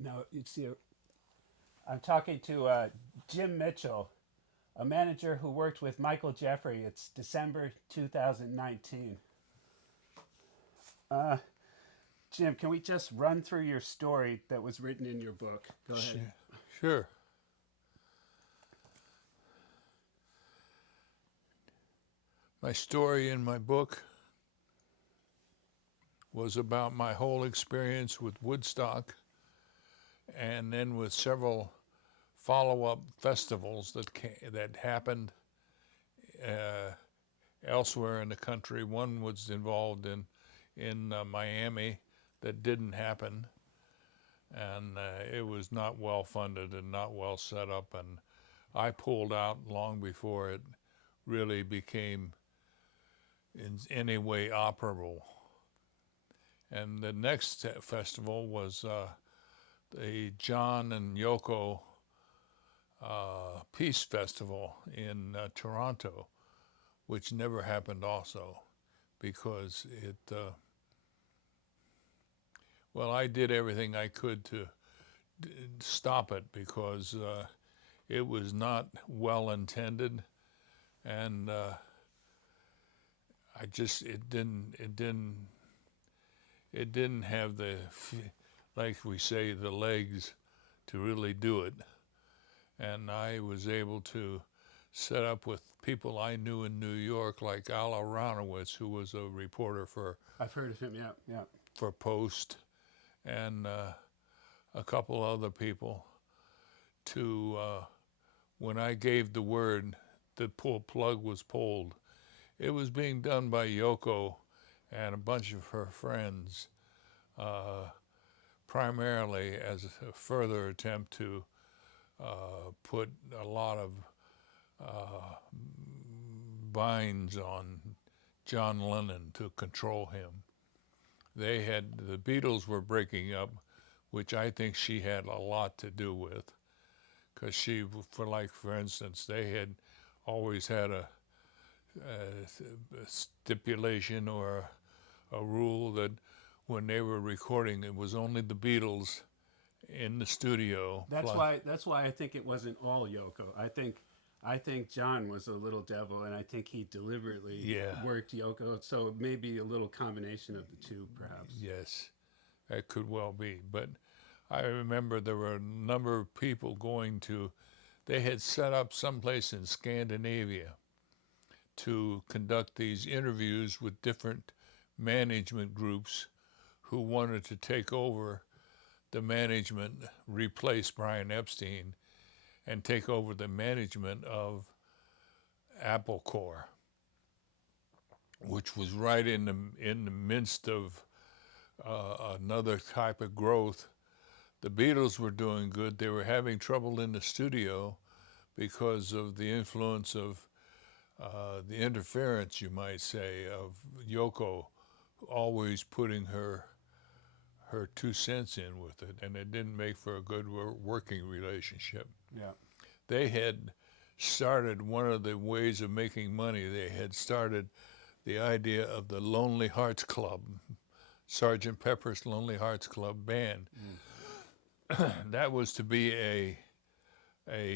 No, you see, I'm talking to Jim Mitchell, a manager who worked with Michael Jeffrey. It's December 2019. Uh, Jim, can we just run through your story that was written in your book? Go ahead. Sure. Sure. My story in my book was about my whole experience with Woodstock and then with several follow-up festivals that happened uh, elsewhere in the country. One was involved in Miami that didn't happen, and it was not well funded and not well set up, and I pulled out long before it really became in any way operable. And the next festival was the John and Yoko Peace Festival in Toronto, which never happened also because well, I did everything I could to stop it because it was not well intended, and it didn't have like we say, the legs to really do it. And I was able to set up with people I knew in New York, like Al Aronowitz, who was a reporter I've heard of him. Yeah, yeah. for Post, and a couple other people to when I gave the word, the plug was pulled. It was being done by Yoko and a bunch of her friends, uh, primarily as a further attempt to put a lot of binds on John Lennon to control him. The Beatles were breaking up, which I think she had a lot to do with, because for instance, they had always had a stipulation or a rule that when they were recording, it was only the Beatles in the studio. That's why. That's why I think it wasn't all Yoko. I think John was a little devil, and I think he deliberately Yeah, worked Yoko. So maybe a little combination of the two, perhaps. yes, that could well be. But I remember there were a number of people they had set up someplace in Scandinavia to conduct these interviews with different management groups who wanted to take over the management, replace Brian Epstein, and take over the management of Apple Corps, which was right in the midst of another type of growth. The Beatles were doing good. They were having trouble in the studio because of the influence of the interference, you might say, of Yoko always putting her 2 cents in with it, and it didn't make for a good working relationship. Yeah. They had started one of the ways of making money. They had started the idea of the Lonely Hearts Club, Sergeant Pepper's Lonely Hearts Club Band. That was to be a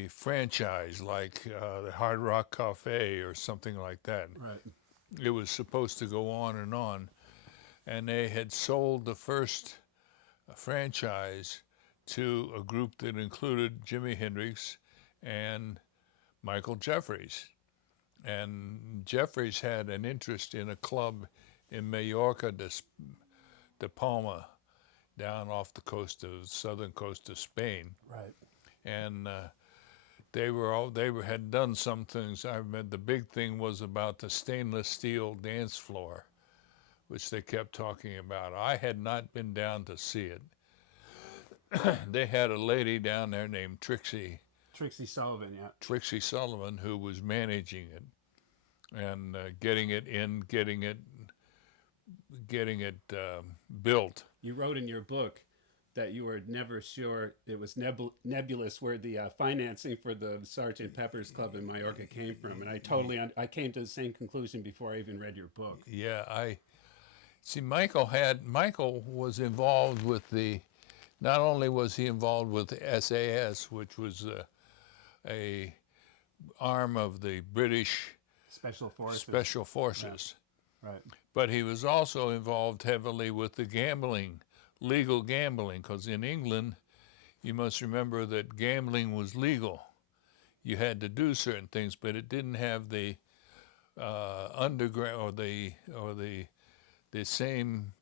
franchise like the Hard Rock Cafe or something like that. Right. It was supposed to go on, and they had sold the first franchise to a group that included Jimi Hendrix and Michael Jeffries. And Jeffries had an interest in a club in Mallorca de Palma, down off the southern coast of Spain. Right. And had done some things. I remember the big thing was about the stainless steel dance floor, which they kept talking about. I had not been down to see it. They had a lady down there named Trixie Sullivan. Yeah. Trixie Sullivan, who was managing it and getting it built. You wrote in your book that you were never sure it was nebulous where the financing for the Sergeant Pepper's Club in Mallorca came from, and I came to the same conclusion before I even read your book. Yeah, I see. Michael was involved with the Not only was he involved with the SAS, which was a arm of the British Special forces. Special Forces, Right. but he was also involved heavily with the gambling, legal gambling, because in England, you must remember that gambling was legal. You had to do certain things, but it didn't have the underground or the same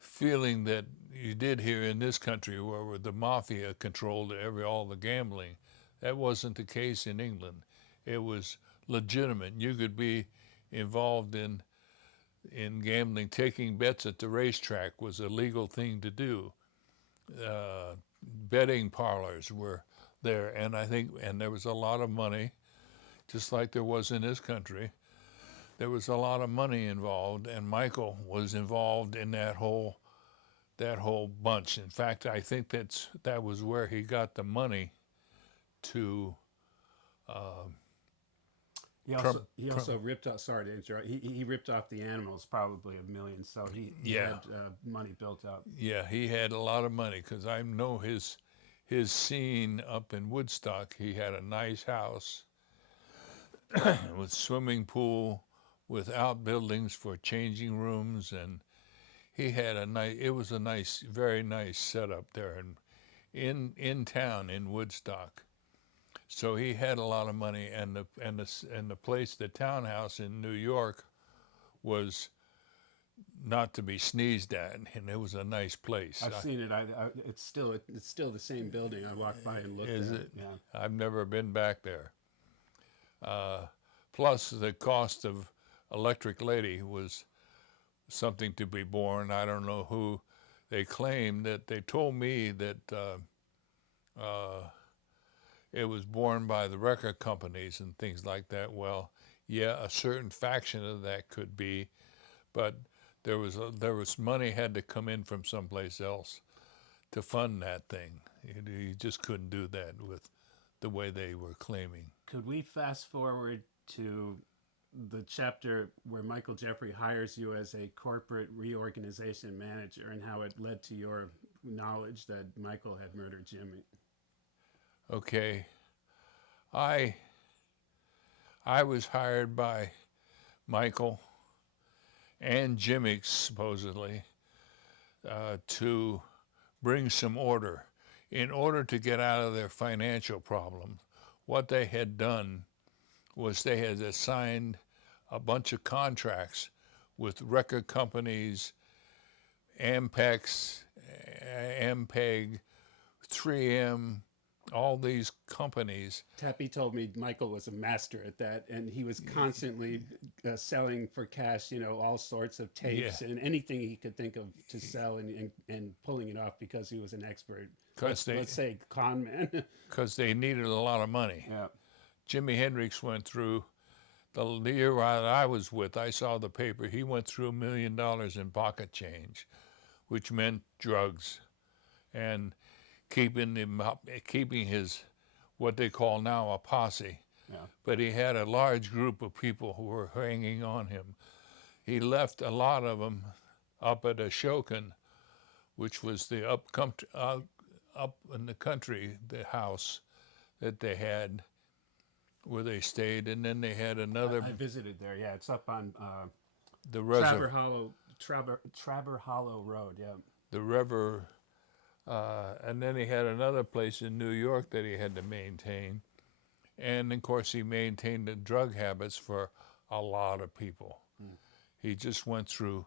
feeling that you did here in this country, where the mafia controlled all the gambling. That wasn't the case in England. It was legitimate. You could be involved in gambling. Taking bets at the racetrack was a legal thing to do. Betting parlors were there, and there was a lot of money, just like there was in this country. There was a lot of money involved, and Michael was involved in that whole bunch. In fact, I think that was where he got the money to. He also ripped off. Sorry to interrupt. He ripped off the Animals, probably $1 million. So he had money built up. Yeah, he had a lot of money, because I know his scene up in Woodstock. He had a nice house with swimming pool, with outbuildings for changing rooms, and he had it was a nice, very nice setup there in town in Woodstock. So he had a lot of money, and the place, the townhouse in New York, was not to be sneezed at, and it was a nice place. I've seen it. It's still the same building. I walked by and looked at it. Yeah. I've never been back there. Plus, the cost of Electric Lady was something to be borne. I don't know who. They claimed that they told me that it was borne by the record companies and things like that. Well, yeah, a certain faction of that could be, but there was money had to come in from someplace else to fund that thing. You just couldn't do that with the way they were claiming. Could we fast forward to the chapter where Michael Jeffrey hires you as a corporate reorganization manager, and how it led to your knowledge that Michael had murdered Jimmy? Okay, I was hired by Michael and Jimmy, supposedly, to bring some order. In order to get out of their financial problems, what they had done was they had assigned a bunch of contracts with record companies, Ampex, Ampeg, 3M, all these companies. Tappy told me Michael was a master at that, and he was constantly selling for cash, all sorts of tapes and anything he could think of to sell, and pulling it off because he was an expert. Let's say con man. Because they needed a lot of money. Yeah. Jimi Hendrix went through, the year that I was with, I saw the paper, he went through $1 million in pocket change, which meant drugs, and keeping his, what they call now, a posse. Yeah. But he had a large group of people who were hanging on him. He left a lot of them up at Ashokan, which was the up in the country, the house that they had where they stayed, and then they had another. I visited there. Yeah, it's up on the Traver Hollow Road. Yeah. The river. And then he had another place in New York that he had to maintain. And of course, he maintained the drug habits for a lot of people. He just went through,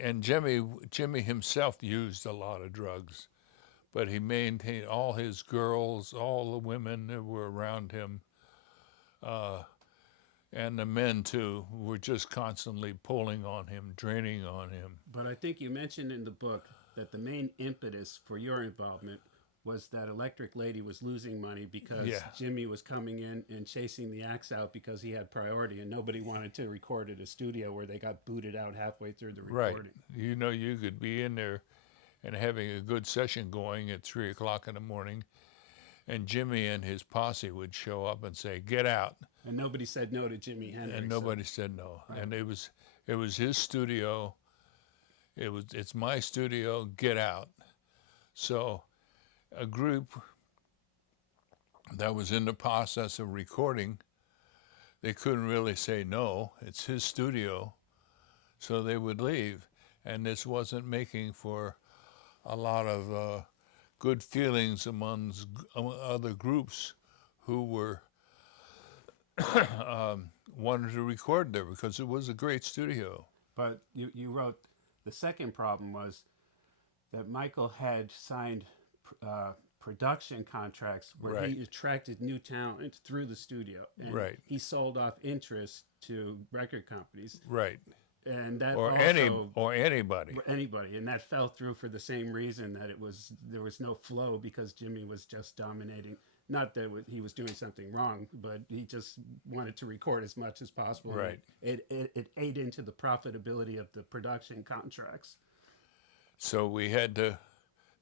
and Jimmy himself used a lot of drugs, but he maintained all his girls, all the women that were around him, and the men too, were just constantly pulling on him, draining on him. But I think you mentioned in the book that the main impetus for your involvement was that Electric Lady was losing money because Jimmy was coming in and chasing the acts out because he had priority, and nobody wanted to record at a studio where they got booted out halfway through the recording. Right. You could be in there and having a good session going at 3 o'clock in the morning, and Jimmy and his posse would show up and say, "Get out." And nobody said no to Jimi Hendrix. And nobody said no. Right. And it was his studio. It's my studio, get out. So a group that was in the process of recording, they couldn't really say no. It's his studio, so they would leave. And this wasn't making for a lot of good feelings among other groups who were wanted to record there because it was a great studio. But you wrote the second problem was that Michael had signed production contracts where Right. he attracted new talent through the studio, and Right. he sold off interest to record companies, Right. and that Or also anybody. anybody, and that fell through for the same reason that there was no flow because Jimmy was just dominating. Not that he was doing something wrong, but he just wanted to record as much as possible. Right. It ate into the profitability of the production contracts. So we had to,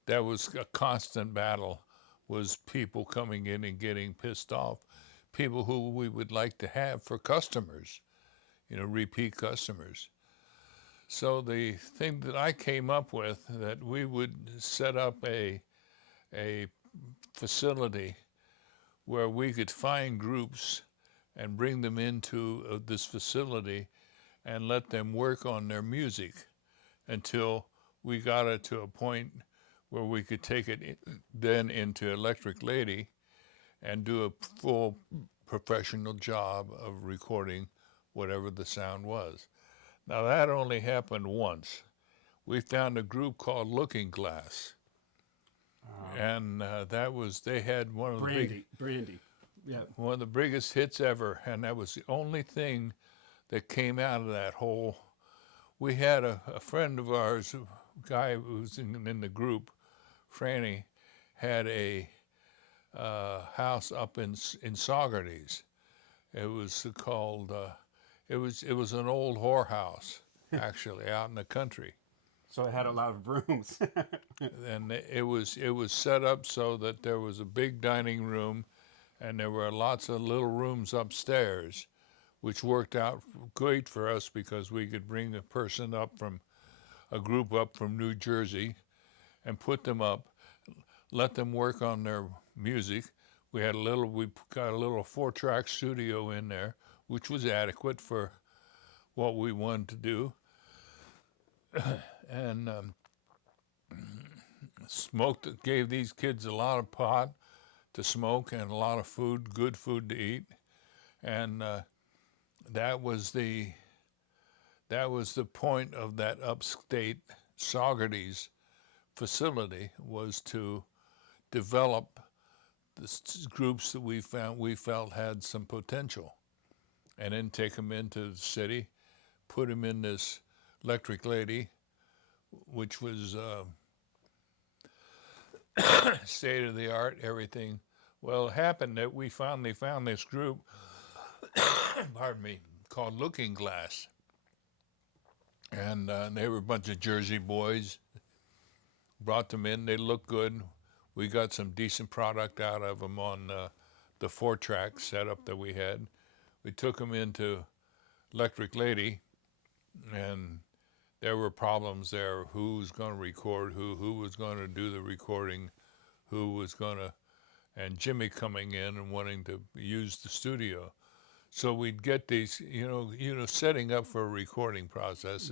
that was a constant battle, was people coming in and getting pissed off, people who we would like to have for customers, repeat customers. So the thing that I came up with, that we would set up a facility where we could find groups and bring them into this facility and let them work on their music until we got it to a point where we could take it then into Electric Lady and do a full professional job of recording whatever the sound was. Now that only happened once. We found a group called Looking Glass, and they had one of Brandy, yeah. one of the biggest hits ever, and that was the only thing that came out of that whole. We had a friend of ours, a guy who was in the group, Franny, had a house up in Saugerties. It was called. It was an old whorehouse, actually, out in the country. So it had a lot of rooms. And it was set up so that there was a big dining room, and there were lots of little rooms upstairs, which worked out great for us because we could bring a group up from New Jersey, and put them up, let them work on their music. We got a little 4-track studio in there, which was adequate for what we wanted to do. And gave these kids a lot of pot to smoke and a lot of food, good food to eat. And that was the point of that upstate Saugerties facility, was to develop the groups that we felt had some potential, and then take them into the city, put them in this Electric Lady, which was state of the art, everything. Well, it happened that we finally found this group, pardon me, called Looking Glass. And they were a bunch of Jersey boys. Brought them in, they looked good. We got some decent product out of them on the 4-track setup that we had. We took them into Electric Lady, and there were problems there. Who was going to record who was going to do the recording, and Jimmy coming in and wanting to use the studio. So we'd get these, setting up for a recording process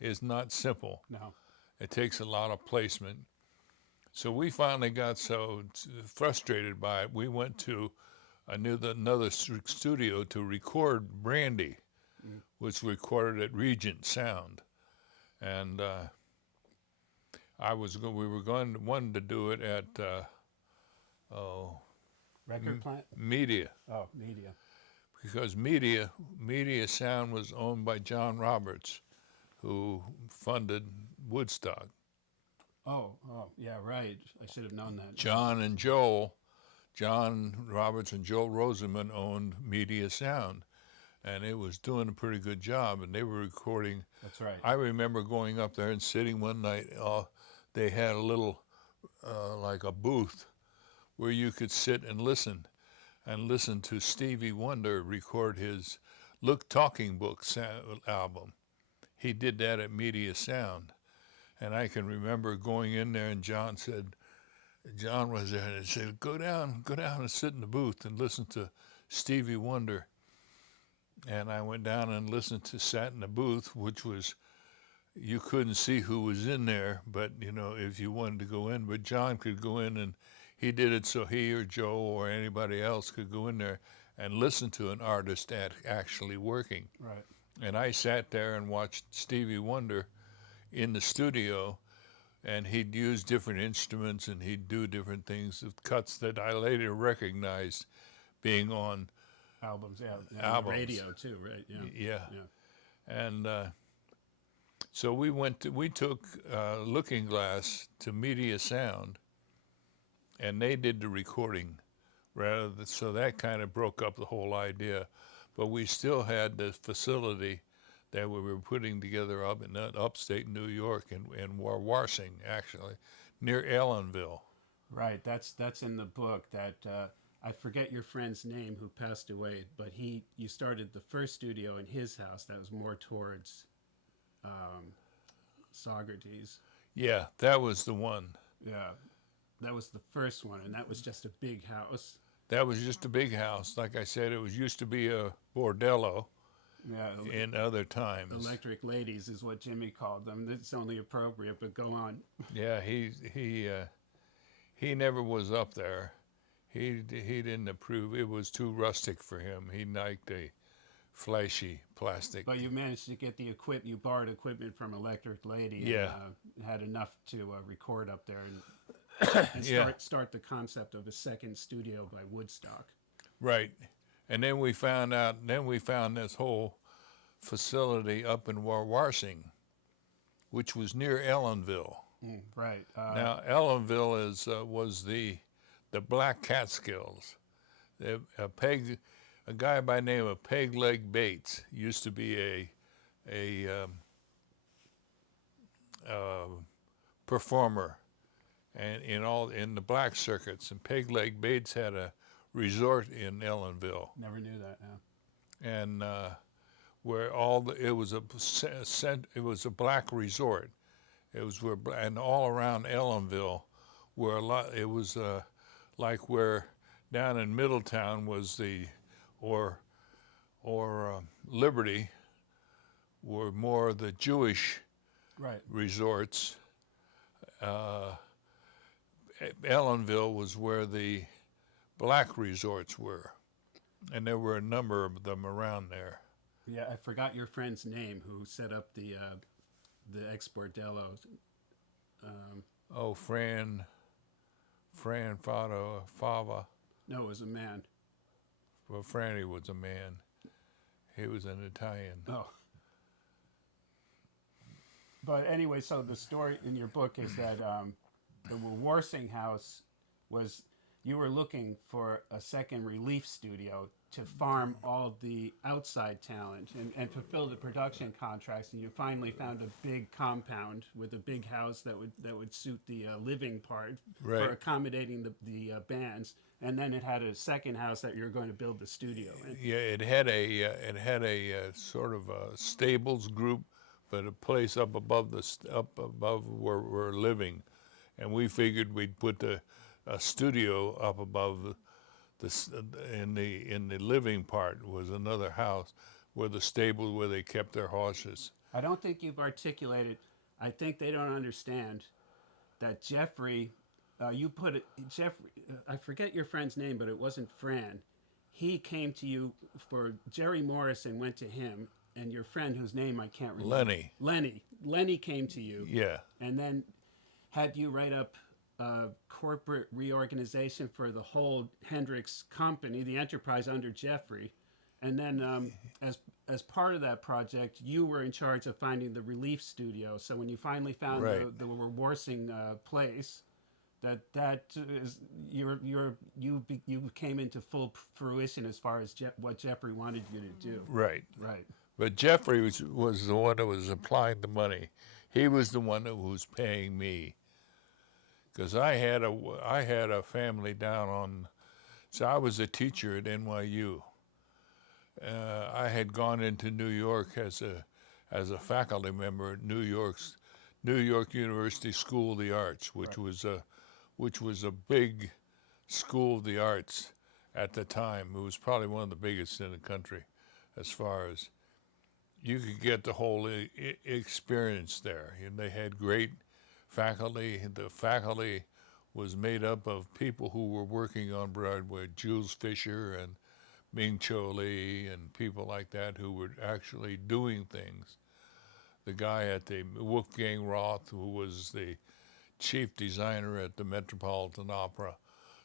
is not simple. No. It takes a lot of placement. So we finally got so frustrated by it, we went to another studio to record Brandy, which recorded at Regent Sound. And wanted to do it at Record plant? Media, Oh, Media. because Media Sound was owned by John Roberts, who funded Woodstock. Oh, yeah, right. I should have known that. John Roberts and Joel Rosenman owned Media Sound, and it was doing a pretty good job, and they were recording. That's right. I remember going up there and sitting one night. They had a little, like a booth, where you could sit and listen to Stevie Wonder record his Talking Book album. He did that at Media Sound, And I can remember going in there, and John was there, and he said, go down and sit in the booth and listen to Stevie Wonder. And I went down and sat in the booth, which was, you couldn't see who was in there, but, if you wanted to go in, but John could go in, and he did it so he or Joe or anybody else could go in there and listen to an artist actually working. Right. And I sat there and watched Stevie Wonder in the studio, and he'd use different instruments and he'd do different things, cuts that I later recognized being on Albums, yeah. albums. Radio too, right? Yeah. And so we took Looking Glass to Media Sound, and they did the recording so that kind of broke up the whole idea. But we still had the facility that we were putting together up in upstate New York in Warsing, actually, near Ellenville. Right. That's in the book. That I forget your friend's name who passed away, but you started the first studio in his house that was more towards Socrates. Yeah, that was the one. Yeah, that was the first one, and that was just a big house. That was just a big house. Like I said, it used to be a bordello. Yeah, in other times. Electric ladies is what Jimmy called them. It's only appropriate, but go on. Yeah, he never was up there. He didn't approve. It was too rustic for him. He liked a flashy plastic. But you managed to get the equipment. You borrowed equipment from Electric Lady. Yeah. And had enough to record up there and start the concept of a second studio by Woodstock. Right. And then we found this whole facility up in Warsing, which was near Ellenville. Right. Now, Ellenville was the Black Catskills. A guy by the name of Peg Leg Bates used to be a performer, and in the black circuits. And Peg Leg Bates had a resort in Ellenville. Never knew that. Yeah. And where it was a black resort. It was and all around Ellenville, where it was like where down in Middletown was or Liberty, were more the Jewish resorts. Ellenville was where the black resorts were, and there were a number of them around there. Yeah, I forgot your friend's name who set up the ex-bordello. Fran Fava. No, it was a man. Well, Franny was a man. He was an Italian. Oh. But anyway, so the story in your book is that the Warsing house was, you were looking for a second relief studio to farm all the outside talent and fulfill the production contracts, and you finally found a big compound with a big house that would suit the living part for accommodating the bands, and then it had a second house that you were going to build the studio in. Yeah, it had a sort of a stables group, but a place up above where we're living, and we figured we'd put a studio up above in the living part was another house where the stable where they kept their horses. I don't think you've articulated. I think they don't understand that Jeffrey. Jeffrey. I forget your friend's name, but it wasn't Fran. He came to you for Jerry Morrison went to him, and your friend whose name I can't remember. Lenny came to you. Yeah. And then had you write up corporate reorganization for the whole Hendrix company, the enterprise under Jeffrey, and then as part of that project, you were in charge of finding the relief studio. So when you finally found the Warsing place, that is you came into full fruition as far as what Jeffrey wanted you to do. Right. Right. But Jeffrey was the one that was applying the money. He was the one that was paying me. Because I had a family down on, so I was a teacher at NYU. I had gone into New York as a faculty member at New York's New York University School of the Arts, which Right. was a big school of the arts at the time. It was probably one of the biggest in the country, as far as you could get the whole experience there. And they had great faculty. The faculty was made up of people who were working on Broadway, Jules Fisher and Ming Cho Lee and people like that who were actually doing things. The guy at the Wolfgang Roth, who was the chief designer at the Metropolitan Opera.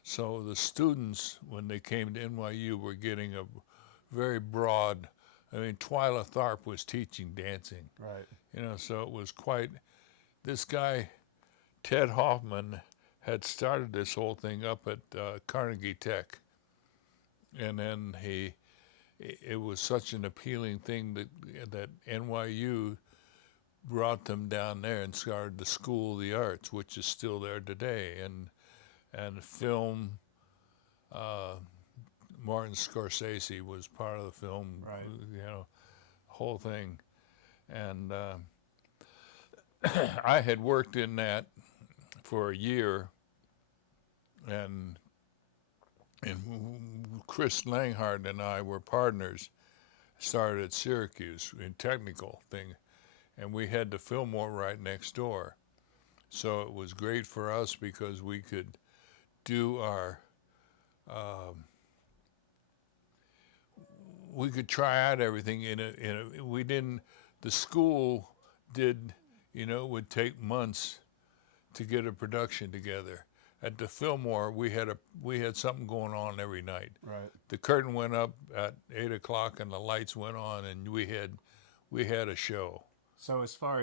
So the students, when they came to NYU, were getting a very broad. I mean, Twyla Tharp was teaching dancing, Right. so it was quite. This guy, Ted Hoffman, had started this whole thing up at Carnegie Tech, and then it was such an appealing thing that NYU brought them down there and started the School of the Arts, which is still there today, and film. Martin Scorsese was part of the film, Right. whole thing, and I had worked in that for a year, and Chris Langhart and I were partners. Started at Syracuse in technical thing, and we had the Fillmore right next door, so it was great for us because we could do our. We could try out everything we didn't. The school did, it would take months to get a production together. At the Fillmore, we had something going on every night. Right. The curtain went up at 8 o'clock, and the lights went on, and we had a show. So as far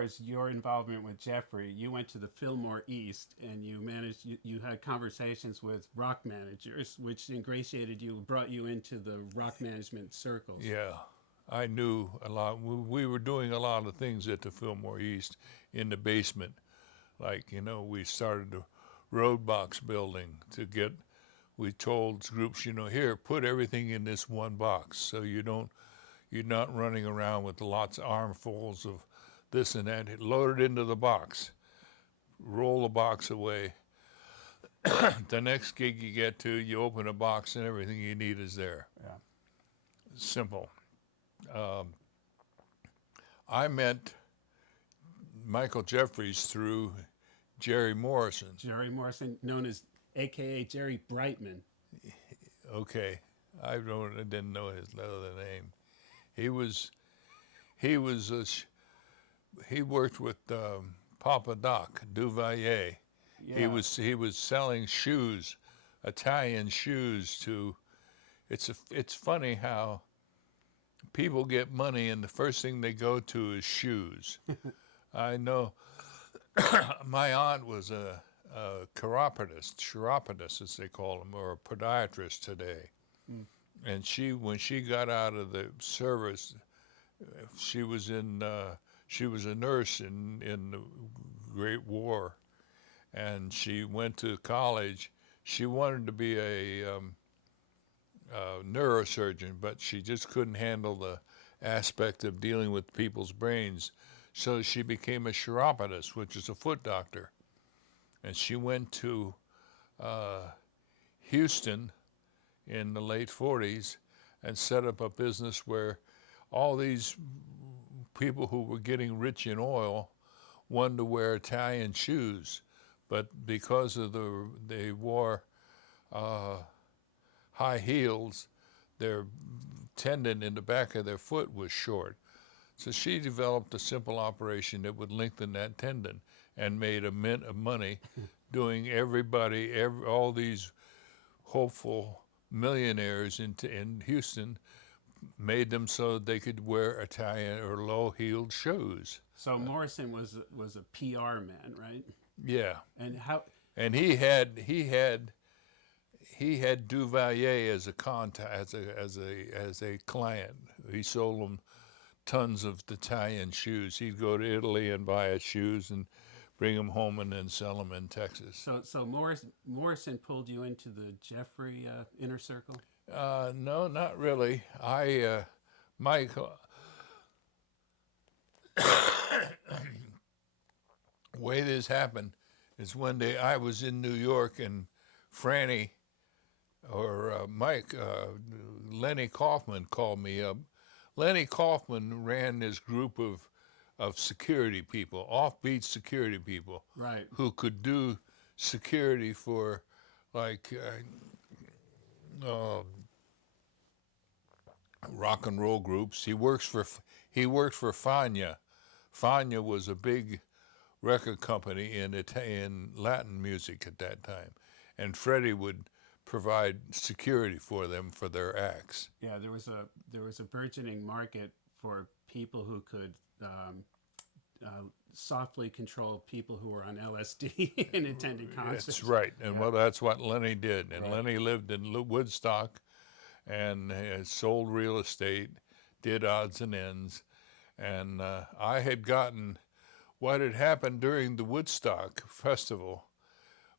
as your involvement with Jeffrey, you went to the Fillmore East and you had conversations with rock managers, which ingratiated you, brought you into the rock management circles. Yeah, I knew a lot. We were doing a lot of things at the Fillmore East in the basement. Like, we started a road box building we told groups, here, put everything in this one box so you're not running around with lots of armfuls of this and that. Load it into the box. Roll the box away. The next gig you get to, you open a box and everything you need is there. Yeah. Simple. I met Michael Jeffries through Jerry Morrison. Jerry Morrison, known as AKA Jerry Brightman. Okay. I didn't know his other name. He worked with Papa Doc Duvalier. Yeah. He was selling shoes, Italian shoes to. It's funny how people get money and the first thing they go to is shoes. I know. My aunt was a chiropodist as they call them, or a podiatrist today. Mm. And when she got out of the service, she was a nurse in the Great War, and she went to college. She wanted to be a neurosurgeon, but she just couldn't handle the aspect of dealing with people's brains. So she became a chiropodist, which is a foot doctor. And she went to Houston in the late 40s and set up a business where all these people who were getting rich in oil wanted to wear Italian shoes. But because of they wore high heels, their tendon in the back of their foot was short. So she developed a simple operation that would lengthen that tendon and made a mint of money doing all these hopeful millionaires in Houston, made them so they could wear Italian or low-heeled shoes. So Morrison was a PR man, right? Yeah. And how? And he had Duvalier as a client. He sold him tons of Italian shoes. He'd go to Italy and buy his shoes and bring them home and then sell them in Texas. So Morrison pulled you into the Jeffrey inner circle? No, not really. Michael way this happened is one day I was in New York and Franny or Lenny Kaufman called me up. Lenny Kaufman ran this group of security people, offbeat security people, Right. who could do security for like rock and roll groups. He worked for Fania. Fania was a big record company in Latin music at that time, and Freddie would provide security for them for their acts. Yeah, there was a burgeoning market for people who could softly control people who were on LSD and attended concerts. That's right, and Yeah. well, that's what Lenny did. And Right. Lenny lived in Woodstock, and sold real estate, did odds and ends, and I had gotten what had happened during the Woodstock festival.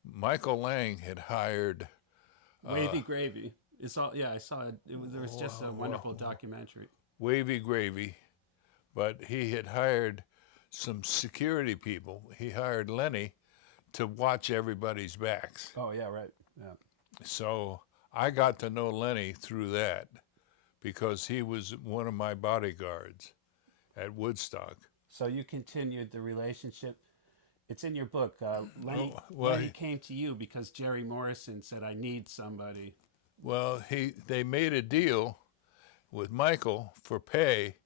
Michael Lang had hired Wavy Gravy. It's all, yeah, I saw it. There was just a wonderful documentary. Wavy Gravy, but he had hired some security people. He hired Lenny to watch everybody's backs. Oh yeah, right. Yeah. So I got to know Lenny through that because he was one of my bodyguards at Woodstock. So you continued the relationship. It's in your book. Lenny, well, Lenny came to you because Jerry Morrison said, "I need somebody." Well, they made a deal with Michael for pay,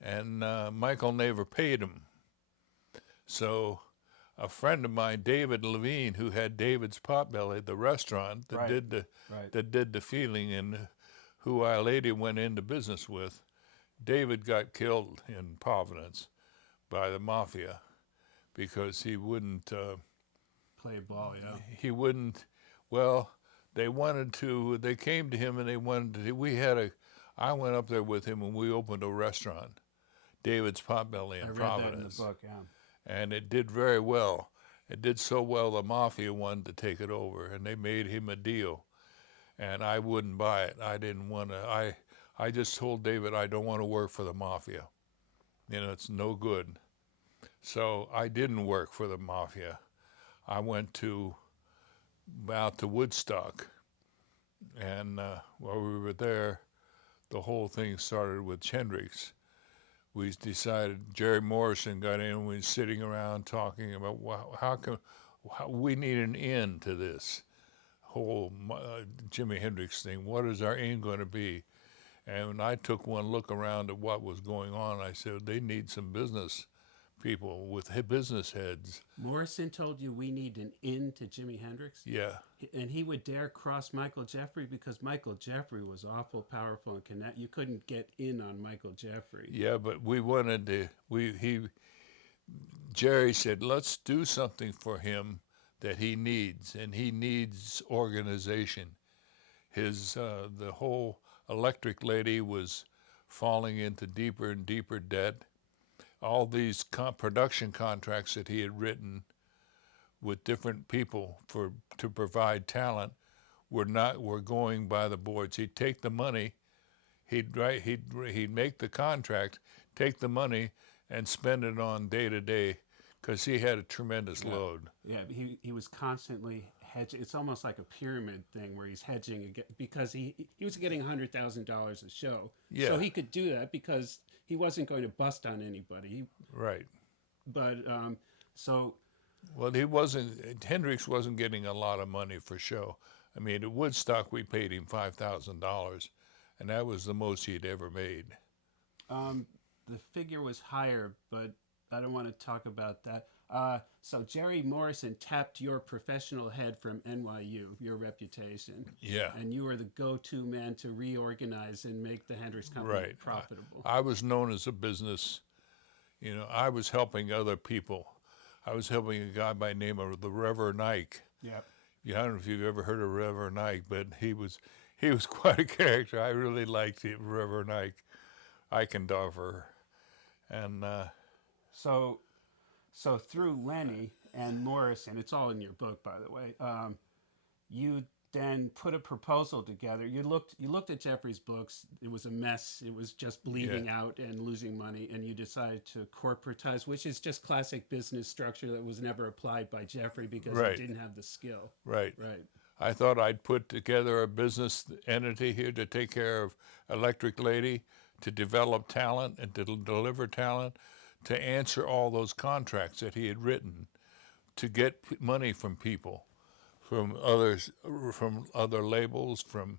and Michael never paid him. So a friend of mine, David Levine, who had David's Potbelly, the restaurant that Right. did the feeling, and who I later went into business with, David got killed in Providence by the mafia because he wouldn't. Play ball, yeah. He wouldn't. Well, they wanted to. They came to him and they wanted to. We had a. I went up there with him and we opened a restaurant, David's Potbelly in I read Providence. that in the book, yeah. And it did very well. It did so well the mafia wanted to take it over, and they made him a deal. And I wouldn't buy it. I didn't want to. I just told David I don't want to work for the mafia. You know, it's no good. So I didn't work for the mafia. I went out to Woodstock, and while we were there, the whole thing started with Hendrix. We decided Jerry Morrison got in and we were sitting around talking about how we need an end to this whole Jimi Hendrix thing. What is our end going to be? And when I took one look around at what was going on, I said, they need some business people with business heads. Morrison told you we need an in to Jimi Hendrix? Yeah. And he would dare cross Michael Jeffrey because Michael Jeffrey was awful powerful and connect. You couldn't get in on Michael Jeffrey. Yeah, but we wanted to, Jerry said, let's do something for him that he needs, and he needs organization. The whole electric lady was falling into deeper and deeper debt. All these production contracts that he had written with different people to provide talent were going by the boards. He'd take the money, he'd make the contract, take the money, and spend it on day to day, because he had a tremendous load. Yeah, he was constantly hedging. It's almost like a pyramid thing where he's hedging because he was getting $100,000 a show. Yeah. So he could do that because he wasn't going to bust on anybody. Right. But so. Well, Hendrix wasn't getting a lot of money for show. I mean, at Woodstock, we paid him $5,000, and that was the most he'd ever made. The figure was higher, but I don't want to talk about that. So Jerry Morrison tapped your professional head from NYU, your reputation. Yeah. And you were the go-to man to reorganize and make the Hendrix Company profitable. I was known as a business. You know, I was helping other people. I was helping a guy by the name of the Reverend Ike. Yeah. I don't know if you've ever heard of Reverend Ike, but he was quite a character. I really liked him, Reverend Ike, Eichendorfer. And so through Lenny and Morrison, it's all in your book, by the way. You then put a proposal together. You looked at Jeffrey's books. It was a mess. It was just bleeding out and losing money. And you decided to corporatize, which is just classic business structure that was never applied by Jeffrey because he Right. didn't have the skill. Right. Right. I thought I'd put together a business entity here to take care of Electric Lady, to develop talent and to deliver talent, to answer all those contracts that he had written, to get money from people, from others, from other labels, from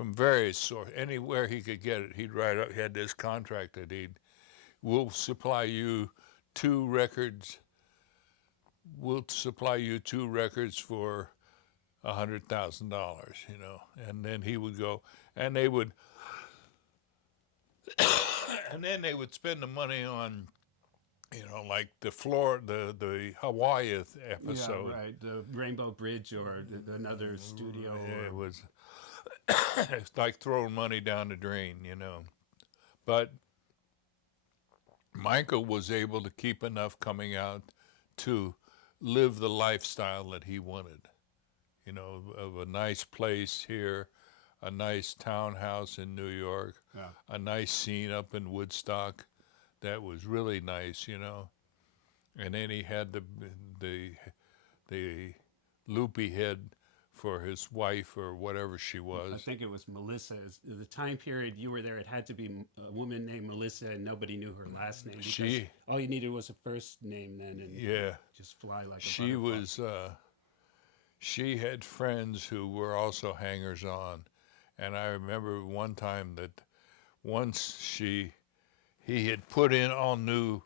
various sources, anywhere he could get it. He'd write up. He had this contract that we'll supply you 2 records. We'll supply you 2 records for $100,000, and then he would go, and they would, and then they would spend the money on, like the Hawaii episode. Yeah, right. The Rainbow Bridge or another studio. It was, it's like throwing money down the drain, But Michael was able to keep enough coming out to live the lifestyle that he wanted. Of a nice place here, a nice townhouse in New York, a nice scene up in Woodstock that was really nice, And then he had the loopy head for his wife or whatever she was. I think it was Melissa. The time period you were there, it had to be a woman named Melissa, and nobody knew her last name. All you needed was a first name then, and just fly like a butterfly. She had friends who were also hangers-on, and I remember one time that once he had put in all new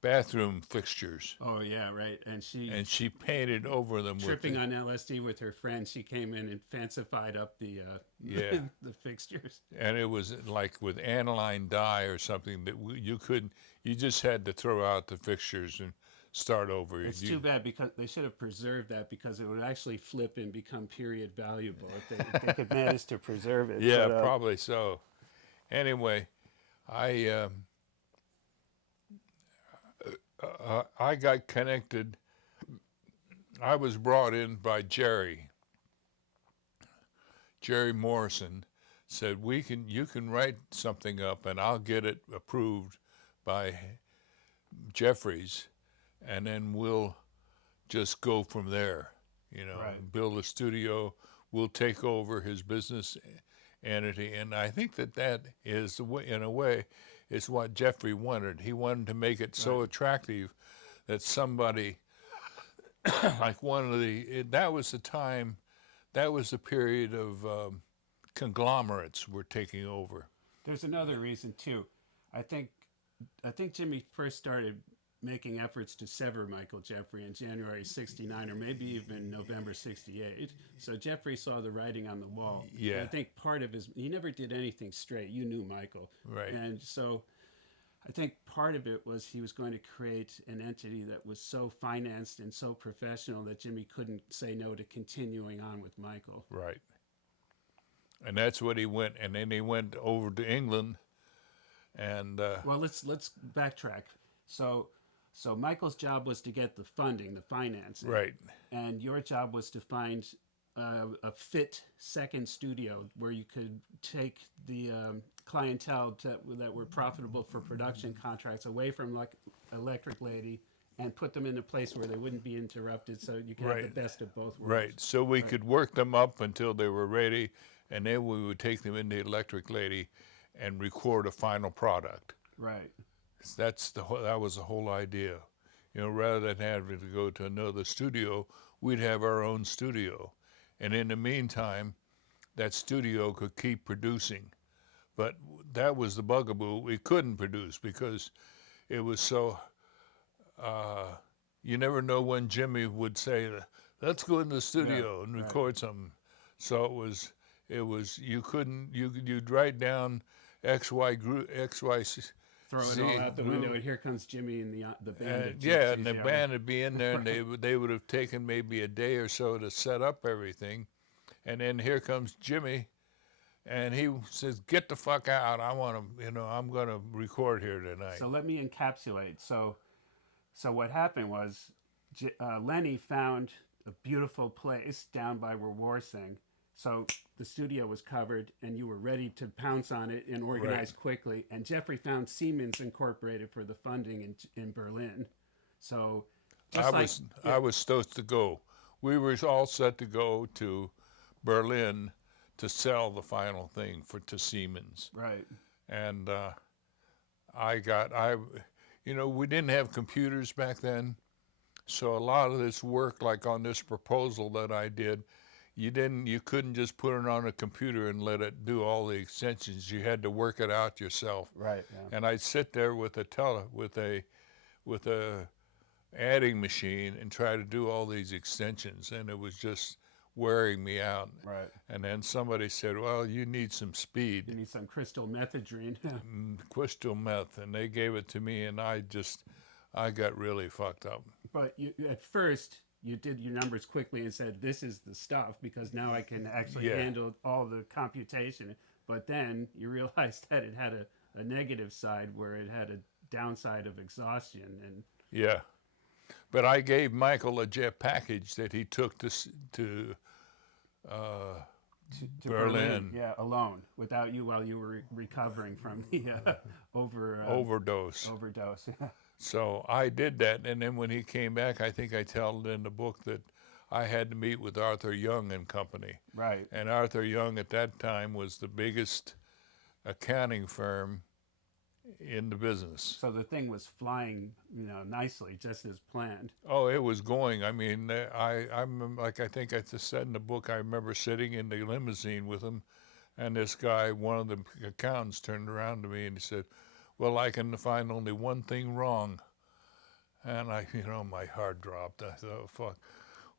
bathroom fixtures. Oh yeah, right. And she painted over them. Tripping on LSD with her friend, she came in and fancified up the the fixtures. And it was like with aniline dye or something that you just had to throw out the fixtures and start over. It's too bad because they should have preserved that because it would actually flip and become period valuable if they could manage to preserve it. Yeah, probably so. Anyway, I got connected. I was brought in by Jerry Morrison. Said you can write something up and I'll get it approved by Jeffries, and then we'll just go from there. Build a studio. We'll take over his business entity, and I think that is in a way. Is what Jeffrey wanted. He wanted to make it so attractive that somebody, like that was the period of conglomerates were taking over. There's another reason too. I think Jimmy first started making efforts to sever Michael Jeffrey in January '69, or maybe even November '68. So Jeffrey saw the writing on the wall. Yeah. And I think part of he never did anything straight. You knew Michael. Right. And so I think part of it was he was going to create an entity that was so financed and so professional that Jimmy couldn't say no to continuing on with Michael. Right. And that's what he went. And then he went over to England. And well, let's backtrack. So Michael's job was to get the funding, the financing. Right. And your job was to find a fit second studio where you could take the clientele that were profitable for production contracts away from Electric Lady and put them in a place where they wouldn't be interrupted so you could have the best of both worlds. Right. So we could work them up until they were ready, and then we would take them into Electric Lady and record a final product. Right. That was the whole idea. Rather than having to go to another studio, we'd have our own studio. And in the meantime, that studio could keep producing. But that was the bugaboo. We couldn't produce because it was so, you never know when Jimmy would say, let's go in the studio and record something. So you'd write down XY Throw it all out the window, and here comes Jimmy and the band. And the band would be in there, and they would have taken maybe a day or so to set up everything, and then here comes Jimmy, and he says, "Get the fuck out! I'm going to record here tonight." So let me encapsulate. So what happened was Lenny found a beautiful place down by Reorganization. So the studio was covered, and you were ready to pounce on it and Right. organize quickly. And Jeffrey found Siemens Incorporated for the funding in Berlin. So I just like was yeah, I was supposed to go. We were all set to go to Berlin to sell the final thing for to Siemens, right, and I got I, you know, we didn't have computers back then, so a lot of this work, like on this proposal that I did, you couldn't just put it on a computer and let it do all the extensions. You had to work it out yourself. right, yeah, And I'd sit there with a adding machine and try to do all these extensions, and it was just wearing me out. right. And then somebody said, "Well, you need some You speed, need some crystal methadone. crystal meth," and they gave it to me, and I got really fucked up. But at first, you did your numbers quickly and said, "This is the stuff," because now I can actually Yeah, handle all the computation. But then you realized that it had a negative side where it had a downside of exhaustion. And yeah. But I gave Michael a jet package that he took to uh, to Berlin, Berlin, yeah, alone, without you while you were recovering from the overdose. overdose. So I did that, and then when he came back, I think I told in the book that I had to meet with Arthur Young and Company. Right. And Arthur Young at that time was the biggest accounting firm in the business. So the thing was flying, nicely, just as planned. Oh, it was going. I mean, I'm like I think I just said in the book. I remember sitting in the limousine with him, and this guy, one of the accountants, turned around to me and he said, "Well, I can find only one thing wrong." And my heart dropped. I thought, "Fuck,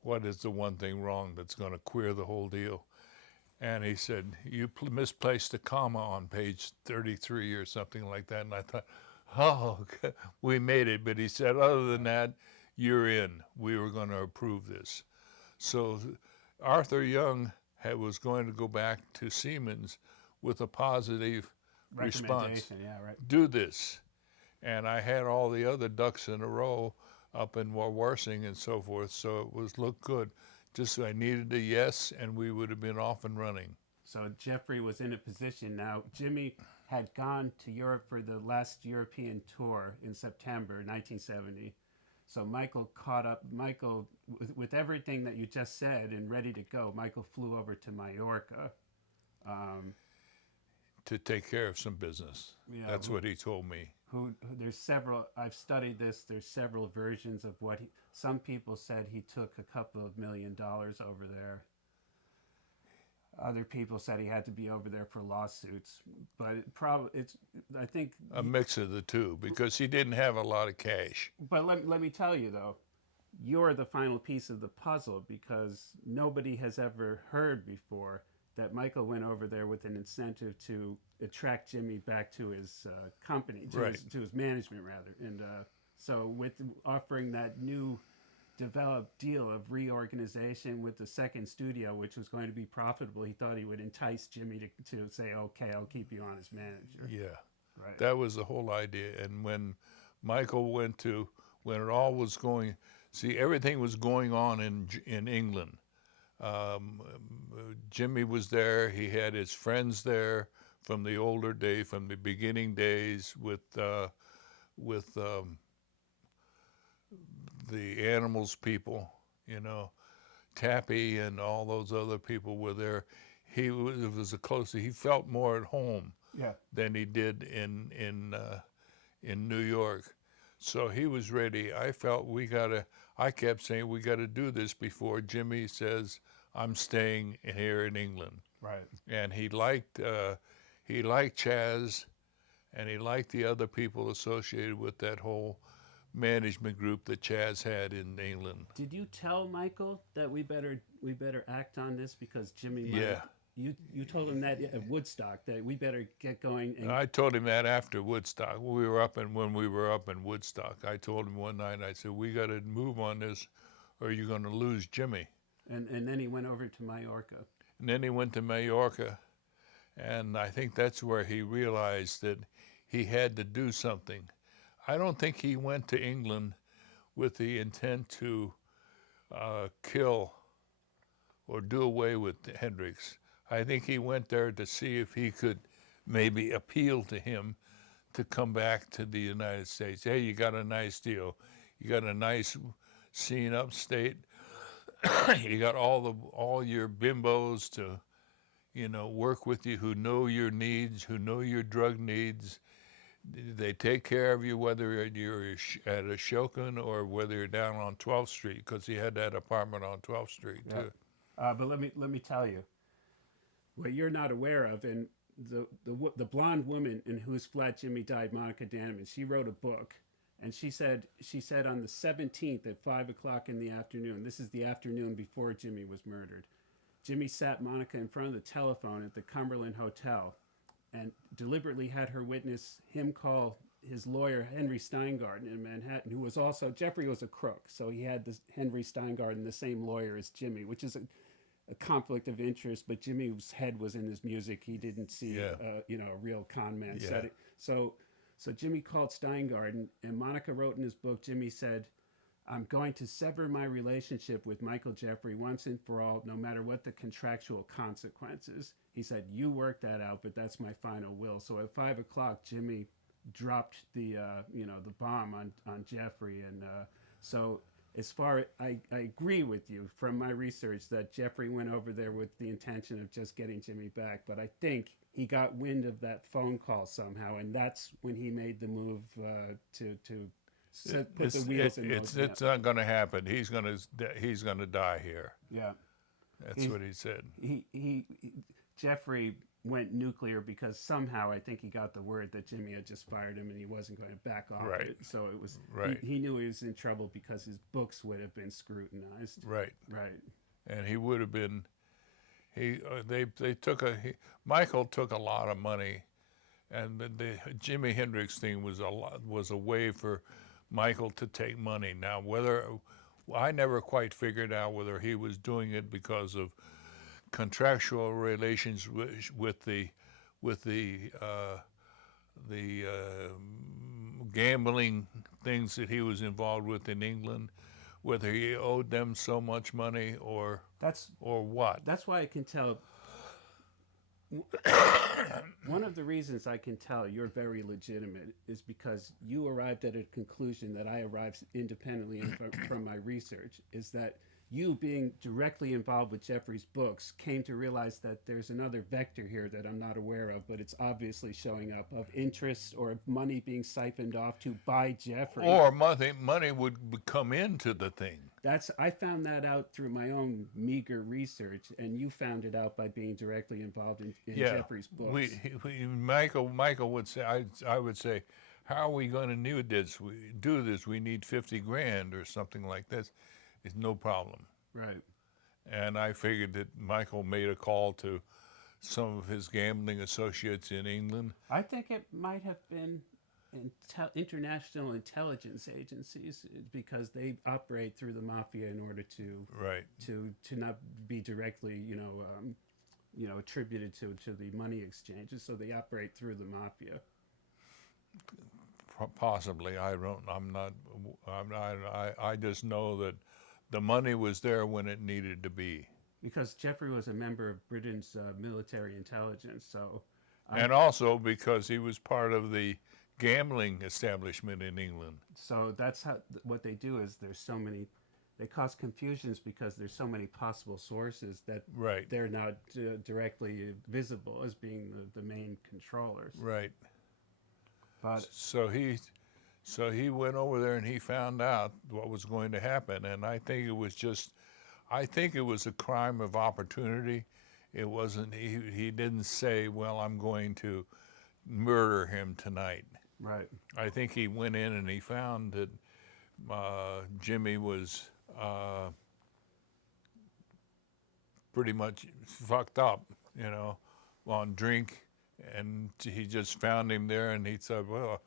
what is the one thing wrong that's going to queer the whole deal?" And he said, "You misplaced a comma on page 33 or something like that." And I thought, "Oh, we made it." But he said, "Other than that, you're in. We were going to approve this." So Arthur Young was going to go back to Siemens with a positive response. Recommendation, yeah, right. Do this. And I had all the other ducks in a row up in Warsing and so forth, so it was looked good. Just I needed a yes, and we would have been off and running. So Jeffrey was in a position now. Jimmy had gone to Europe for the last European tour in September 1970. So Michael caught up. Michael, with everything that you just said and ready to go, Michael flew over to Mallorca. Um, To take care of some business. you know, That's what he told me. there's several. I've studied this. There's several versions of what some people said he took a couple of $1 million over there. Other people said he had to be over there for lawsuits, but it's. I think. A mix of the two, because he didn't have a lot of cash. But let me tell you though, you're the final piece of the puzzle because nobody has ever heard before that Michael went over there with an incentive to attract Jimmy back to his company, Right. to his management rather, and so with offering that new developed deal of reorganization with the second studio, which was going to be profitable, he thought he would entice Jimmy to say, "Okay, I'll keep you on as manager." Yeah. Right. That was the whole idea. And when Michael when it all was going, see, everything was going on in England. Um, Jimmy was there. He had his friends there from the older day, from the beginning days with the animals people, you know, Tappy and all those other people were there. It was a closer. He felt more at home Yeah. than he did in New York. So he was ready. I felt I kept saying we gotta do this before Jimmy says I'm staying here in England. Right. And he liked Chaz, and he liked the other people associated with that whole management group that Chaz had in England. Did you tell Michael that we better act on this because Jimmy might? Yeah. You told him that at Woodstock that we better get going. And I told him that after Woodstock. When we were up in Woodstock, I told him one night, I said, "We got to move on this or you're going to lose Jimmy." and then he went over to Mallorca. And then he went to Mallorca, and I think that's where he realized that he had to do something. I don't think he went to England with the intent to kill or do away with Hendrix. I think he went there to see if he could maybe appeal to him to come back to the United States. Hey, you got a nice deal. You got a nice scene upstate. You got all your bimbos to, work with you, who know your needs, who know your drug needs. They take care of you whether you're at Ashokan or whether you're down on 12th Street, because he had that apartment on 12th Street Yeah. too. But let me tell you what you're not aware of, and the blonde woman in whose flat Jimmy died, Monica Danneman. She wrote a book, and she said on the 17th at 5 o'clock in the afternoon. This is the afternoon before Jimmy was murdered. Jimmy sat Monica in front of the telephone at the Cumberland Hotel, and deliberately had her witness him call his lawyer Henry Steingarten in Manhattan, who was also Jeffrey was a crook, so he had this Henry Steingarten, the same lawyer as Jimmy, which is a conflict of interest. But Jimmy's head was in his music; he didn't see, a real con man setting. So Jimmy called Steingarten, and Monica wrote in his book. Jimmy said, "I'm going to sever my relationship with Michael Jeffrey once and for all, no matter what the contractual consequences." He said, "You work that out, but that's my final will." So at 5 o'clock, Jimmy dropped the bomb on Jeffrey, and so as far I agree with you from my research that Jeffrey went over there with the intention of just getting Jimmy back, but I think he got wind of that phone call somehow, and that's when he made the move to put the wheels in motion. It's not going to happen. He's going to die here. Yeah, That's what he said. Jeffrey went nuclear because somehow I think he got the word that Jimmy had just fired him and he wasn't going to back off Right. it. So it was Right. he knew he was in trouble because his books would have been scrutinized. Right. Right. And he would have been. Michael took a lot of money, and the Jimi Hendrix thing was a way for Michael to take money. Now, I never quite figured out whether he was doing it because of contractual relations with the gambling things that he was involved with in England, whether he owed them so much money or what. That's why I can tell. One of the reasons I can tell you're very legitimate is because you arrived at a conclusion that I arrived independently from my research, is that you, being directly involved with Jeffrey's books, came to realize that there's another vector here that I'm not aware of, but it's obviously showing up, of interest or money being siphoned off to buy Jeffrey. Or money would come into the thing. I found that out through my own meager research, and you found it out by being directly involved in Jeffrey's books. Michael would say, I would say, how are we going to do this? We need 50 grand or something like this. It's no problem. Right. And I figured that Michael made a call to some of his gambling associates in England. I think it might have been international intelligence agencies, because they operate through the mafia in order to not be directly attributed to the money exchanges. So they operate through the mafia. Possibly, I just know that the money was there when it needed to be. Because Jeffrey was a member of Britain's military intelligence, and also because he was part of the gambling establishment in England. So that's what they do is they cause confusions because there's so many possible sources that they're not directly visible as being the main controllers. Right. But so he went over there and he found out what was going to happen, and I think it was a crime of opportunity. It wasn't. He didn't say, "Well, I'm going to murder him tonight." Right. I think he went in and he found that Jimmy was pretty much fucked up, on drink, and he just found him there, and he said, "Well,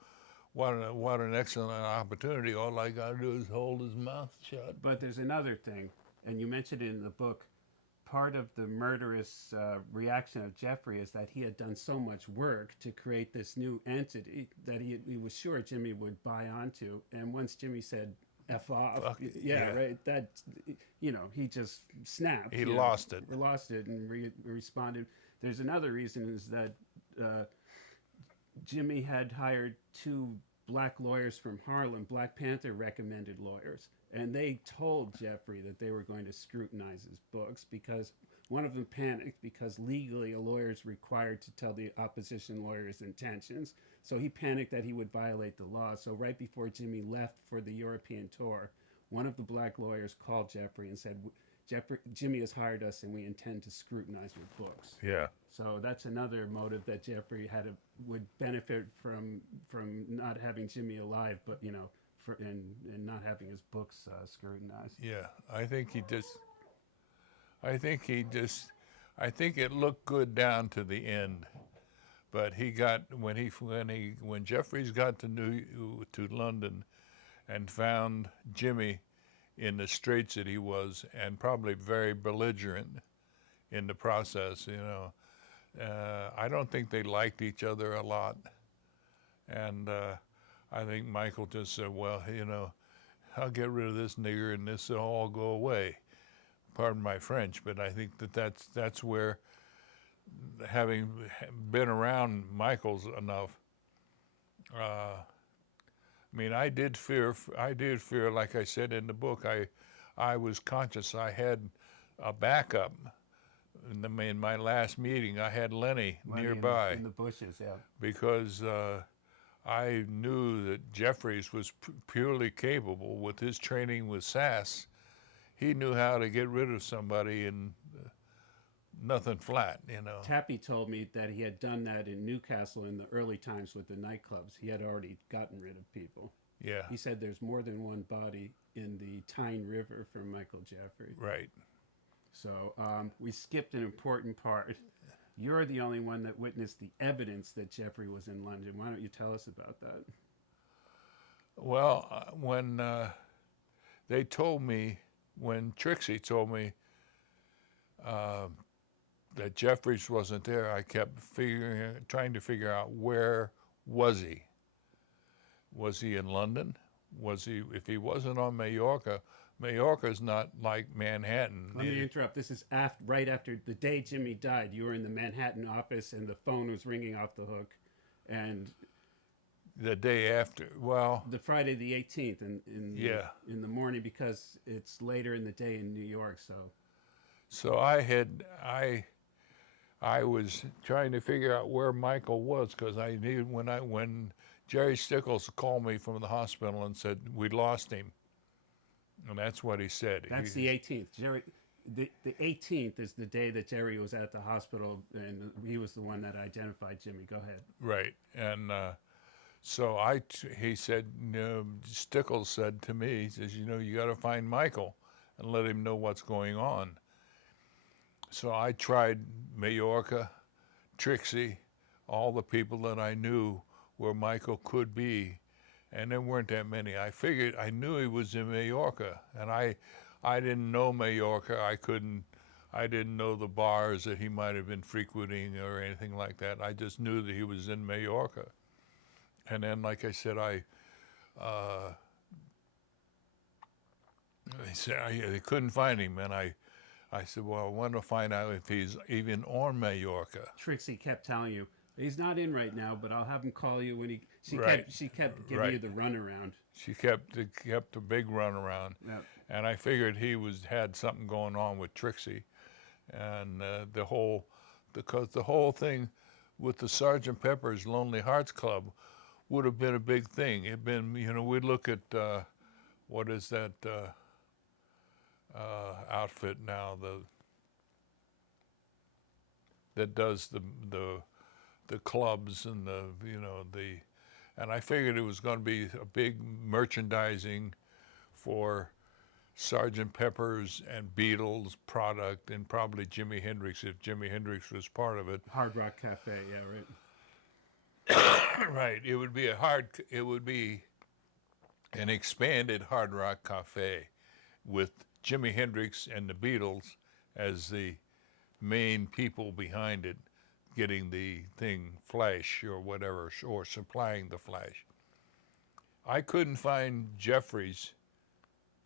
what an excellent opportunity. All I got to do is hold his mouth shut." But there's another thing, and you mentioned it in the book. Part of the murderous reaction of Jeffrey is that he had done so much work to create this new entity that he was sure Jimmy would buy onto. And once Jimmy said, F off. Fuck, Yeah, yeah. right. That, he just snapped. He lost it. Lost it and responded. There's another reason is that uh, Jimmy had hired two black lawyers from Harlem, Black Panther recommended lawyers, and they told Jeffrey that they were going to scrutinize his books because one of them panicked because legally a lawyer is required to tell the opposition lawyer his intentions. So he panicked that he would violate the law. So right before Jimmy left for the European tour, one of the black lawyers called Jeffrey and said, Jimmy has hired us and we intend to scrutinize your books. Yeah. So that's another motive that Jeffrey would benefit from not having Jimmy alive, but and not having his books scrutinized. Yeah. I think it looked good down to the end, but he got when Jeffries got to London and found Jimmy in the straits that he was, and probably very belligerent in the process. I don't think they liked each other a lot, and I think Michael just said, "Well, I'll get rid of this nigger, and this will all go away." Pardon my French, but I think that's where, having been around Michael's enough. I did fear, like I said in the book, I was conscious I had a backup. In my last meeting, I had Lenny nearby. In the bushes, yeah. Because I knew that Jeffries was purely capable with his training with SAS. He knew how to get rid of somebody and nothing flat. Tappy told me that he had done that in Newcastle in the early times with the nightclubs. He had already gotten rid of people. Yeah. He said there's more than one body in the Tyne River for Michael Jeffrey. Right. So we skipped an important part. You're the only one that witnessed the evidence that Jeffrey was in London. Why don't you tell us about that? Well, when they told me, when Trixie told me that Jeffries wasn't there, I kept trying to figure out where was he. Was he in London? If he wasn't on Mallorca? Mallorca's not like Manhattan. Let me interrupt. This is right after the day Jimmy died. You were in the Manhattan office and the phone was ringing off the hook. And the day after, the Friday the 18th in the morning, because it's later in the day in New York. So I was trying to figure out where Michael was, because I knew when Jerry Stickles called me from the hospital and said we lost him, and that's what he said. That's the 18th. Jerry, the 18th is the day that Jerry was at the hospital, and he was the one that identified Jimmy. Go ahead. Right, and so he said, Stickles said to me, he says, you got to find Michael and let him know what's going on. So I tried Mallorca, Trixie, all the people that I knew where Michael could be, and there weren't that many. I knew he was in Mallorca, and I didn't know Mallorca. I didn't know the bars that he might have been frequenting or anything like that. I just knew that he was in Mallorca. And then, like I said, I couldn't find him, and I said, well, I want to find out if he's even on Mallorca. Trixie kept telling you, he's not in right now, but I'll have him call you when he. She kept giving you the runaround. She kept a big runaround, Yep. And I figured he had something going on with Trixie, and because the whole thing with the Sgt. Pepper's Lonely Hearts Club would have been a big thing. It'd been, we'd look at what is that outfit now, that does the clubs and and I figured it was going to be a big merchandising for Sgt. Pepper's and Beatles product, and probably Jimi Hendrix, if Jimi Hendrix was part of it. Hard Rock Cafe, yeah, right. Right. It would be an expanded Hard Rock Cafe with Jimi Hendrix and the Beatles as the main people behind it, getting the thing flash or whatever, or supplying the flash. I couldn't find Jeffries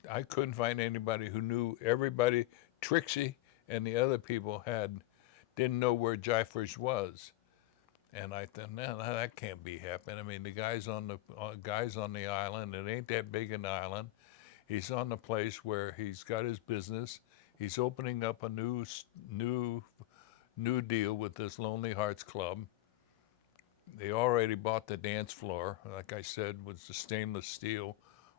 I couldn't find anybody who knew everybody. Trixie and the other people didn't know where Jeffers was. And I thought, no, that can't be happening. I mean, the guy's on the island. It ain't that big an island. He's on the place where he's got his business. He's opening up a new deal with this Lonely Hearts Club. They already bought the dance floor. Like I said, was the stainless steel.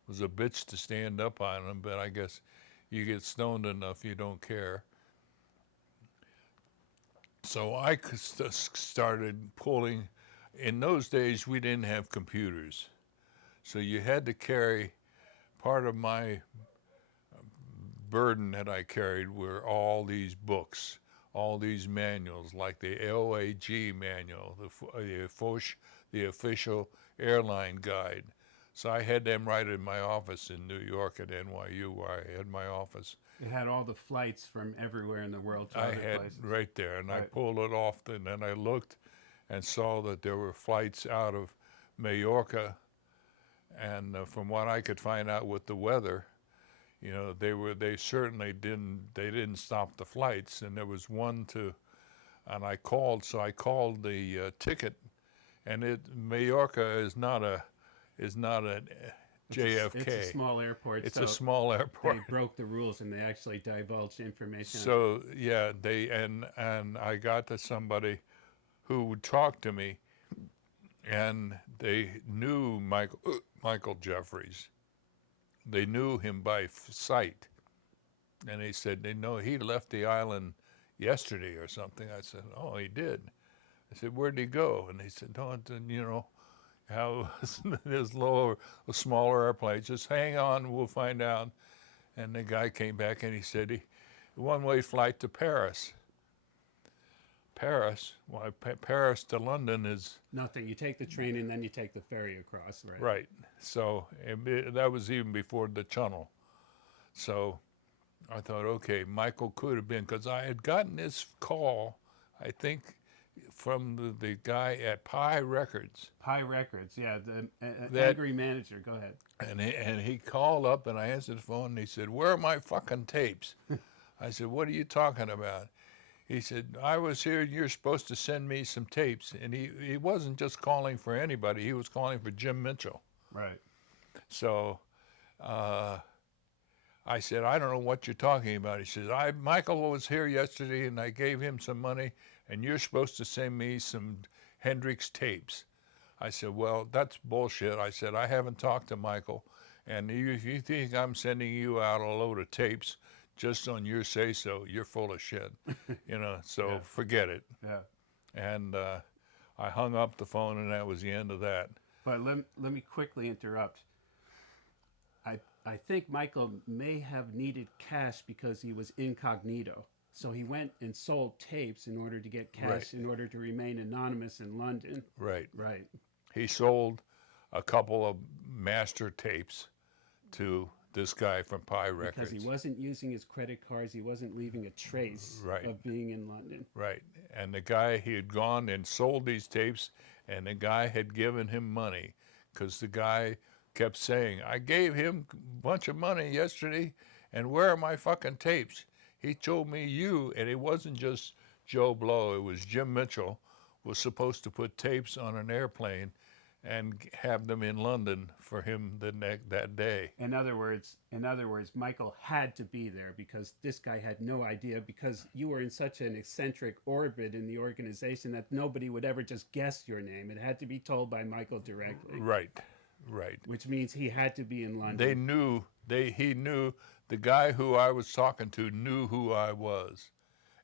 Was a bitch to stand up on them, but I guess you get stoned enough, you don't care. So I started pulling. In those days, we didn't have computers. So you had to carry, part of my burden that I carried were all these books, all these manuals, like the LAG manual, the official airline guide. So I had them right in my office in New York at NYU, where I had my office. It had all the flights from everywhere in the world to I other had places. right there, and I Right. pulled it off, and then I looked and saw that there were flights out of Mallorca, and from what I could find out with the weather, they certainly didn't stop the flights, and there was one and I called the ticket, and Mallorca is not a JFK. It's a small airport. It's so a small airport. They broke the rules and they actually divulged information. So yeah, and I got to somebody who would talk to me, and they knew Michael Jeffries. They knew him by sight, and they said they know he left the island yesterday or something. I said, oh, he did. I said, where'd he go? And they said, how there's smaller airplanes. Just hang on, we'll find out. And the guy came back and he said, one-way flight to Paris. Paris? Why, Paris to London is... Nothing. You take the train and then you take the ferry across, right? Right. So that was even before the tunnel. So I thought, okay, Michael could have been, because I had gotten this call, I think, from the guy at Pi Records. Pi Records, yeah, the angry manager. Go ahead. And he called up, and I answered the phone, and he said, where are my fucking tapes? I said, what are you talking about? He said, I was here, and you're supposed to send me some tapes. And he wasn't just calling for anybody, he was calling for Jim Mitchell. Right. So I said, I don't know what you're talking about. He says, Michael was here yesterday, and I gave him some money, and you're supposed to send me some Hendrix tapes. I said, well, that's bullshit. I said, I haven't talked to Michael, and if you think I'm sending you out a load of tapes just on your say-so, you're full of shit. So Yeah. Forget it. Yeah. And I hung up the phone, and that was the end of that. But let me quickly interrupt. I think Michael may have needed cash because he was incognito. So he went and sold tapes in order to get cash, Right. in order to remain anonymous in London. Right. Right. He sold a couple of master tapes to this guy from Pi Records. Because he wasn't using his credit cards. He wasn't leaving a trace Right. of being in London. Right. And the guy, he had gone and sold these tapes, and the guy had given him money, because the guy kept saying, I gave him a bunch of money yesterday, and where are my fucking tapes? He told me and it wasn't just Joe Blow, it was Jim Mitchell, was supposed to put tapes on an airplane and have them in London for him that day. In other words, Michael had to be there because this guy had no idea, because you were in such an eccentric orbit in the organization that nobody would ever just guess your name. It had to be told by Michael directly. Right. Which means he had to be in London. He knew, the guy who I was talking to knew who I was,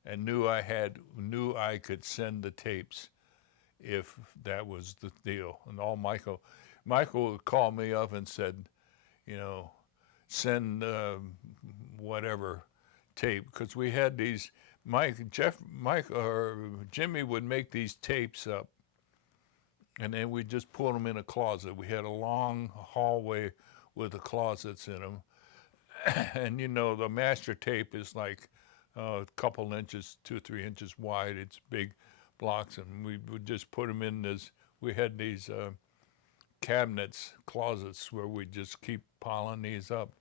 and knew I could send the tapes if that was the deal. And Michael would call me up and said, send whatever tape, because we had these, Jimmy would make these tapes up, and then we'd just put them in a closet. We had a long hallway with the closets in them. And the master tape is like a couple inches, 2 or 3 inches wide. It's big blocks, and we would just put them in this. We had these cabinets, closets, where we just keep piling these up.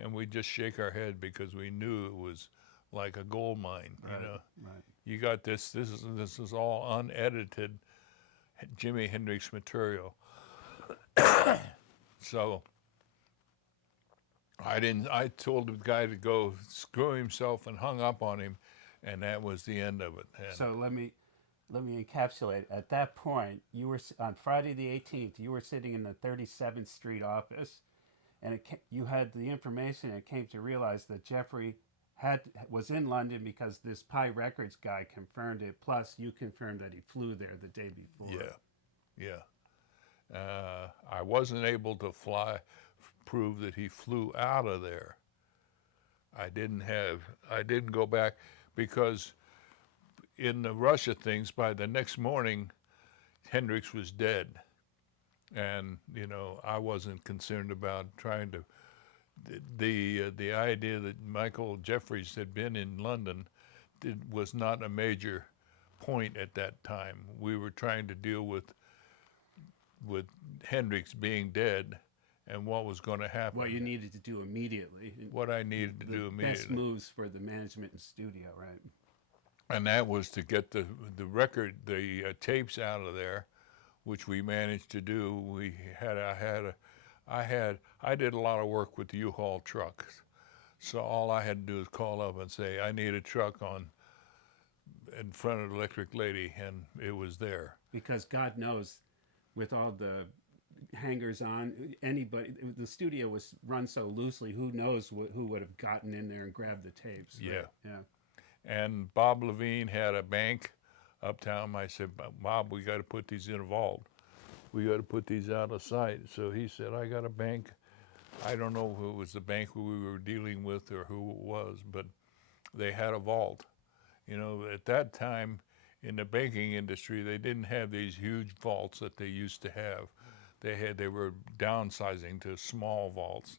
and we just shake our head because we knew it was like a gold mine. Right. You know, Right. you got this. This is all unedited Jimi Hendrix material. So I didn't. I told the guy to go screw himself and hung up on him, and that was the end of it. And So let me encapsulate. At that point, you were on Friday the 18th. You were sitting in the 37th Street office, and you had the information. And came to realize that Jeffrey was in London because this Pi Records guy confirmed it. Plus, you confirmed that he flew there the day before. yeah. I wasn't able to prove that he flew out of there. I didn't go back because in the Russia things, by the next morning, Hendrix was dead. And, you know, I wasn't concerned about trying to, the idea that Michael Jeffries had been in London was not a major point at that time. We were trying to deal with Hendrix being dead and what was going to happen. What you needed to do immediately. What I needed to do immediately. Best moves for the management and studio, right? And that was to get the record, the tapes out of there, which we managed to do. I did a lot of work with the U-Haul trucks. So all I had to do is call up and say, I need a truck in front of the Electric Lady, and it was there. Because God knows, with all the hangers on, anybody, the studio was run so loosely, who knows who would have gotten in there and grabbed the tapes. Right? Yeah. Yeah. And Bob Levine had a bank uptown. I said, Bob, we got to put these in a vault. We got to put these out of sight. So he said, I got a bank. I don't know who it was the bank we were dealing with or who it was, but they had a vault. You know, at that time in the banking industry, they didn't have these huge vaults that they used to have. They were downsizing to small vaults.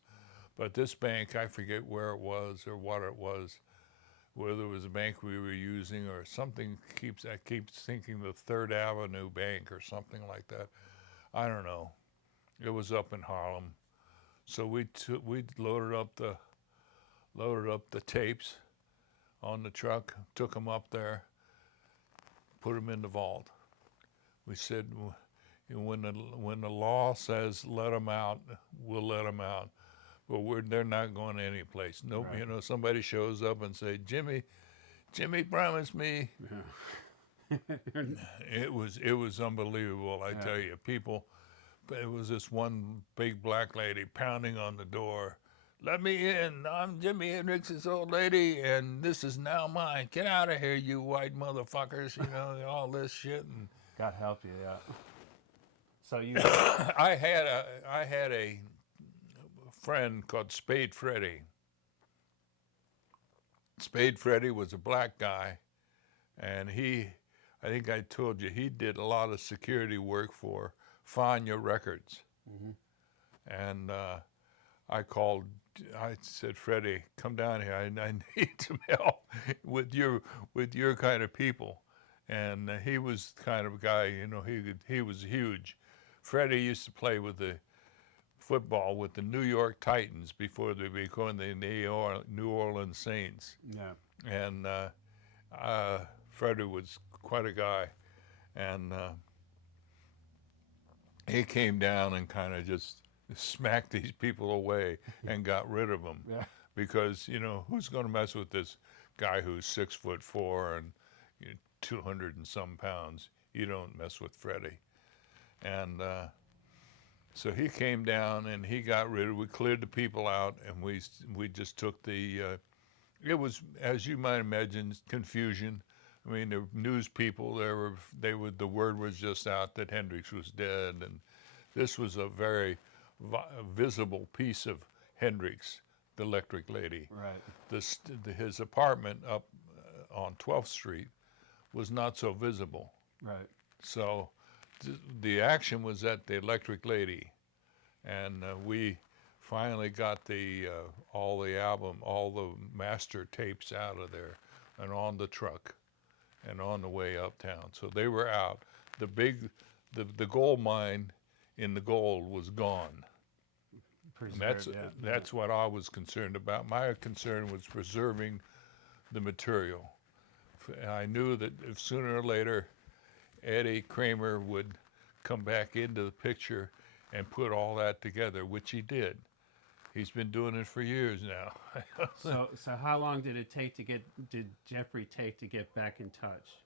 But this bank, I forget where it was or what it was, whether it was a bank we were using or something. I keep thinking the Third Avenue Bank or something like that. I don't know. It was up in Harlem. So we loaded up the tapes on the truck, took them up there, put them in the vault. We said, when the law says let them out, we'll let them out. But they're not going any place. Nope. Right. You know, somebody shows up and say, Jimmy promised me. Yeah. It was unbelievable. I tell you, people. It was this one big black lady pounding on the door. Let me in. I'm Jimi Hendrix's old lady, and this is now mine. Get out of here, you white motherfuckers. You know, all this shit. And God help you, yeah. So you, I had a friend called Spade Freddy. Spade Freddy was a black guy, and I think I told you, he did a lot of security work for Fania Records. Mm-hmm. And I said, Freddie, come down here. I need some help with your kind of people. And he was the kind of guy, you know, he was huge. Freddie used to play with the football with the New York Titans before they became the New Orleans Saints. Yeah. And Freddie was quite a guy. And he came down and kind of just smacked these people away and got rid of them. Yeah. Because, you know, who's going to mess with this guy who's 6'4" and 200 and some pounds? You don't mess with Freddie. And so he came down and he got rid of. We cleared the people out, and we just took the. It was, as you might imagine, confusion. I mean, the news people, the word was just out that Hendrix was dead, and this was a very visible piece of Hendrix, the Electric Lady. Right. His apartment up on 12th Street was not so visible. Right. So the action was at the Electric Lady, and we finally got all the master tapes out of there and on the truck and on the way uptown. So they were out. The gold mine in the gold was gone. And Preserve, yeah. that's what I was concerned about. My concern was preserving the material. I knew that if sooner or later Eddie Kramer would come back into the picture and put all that together, which he did. He's been doing it for years now. So how long did it take to get? Did Jeffrey take to get back in touch?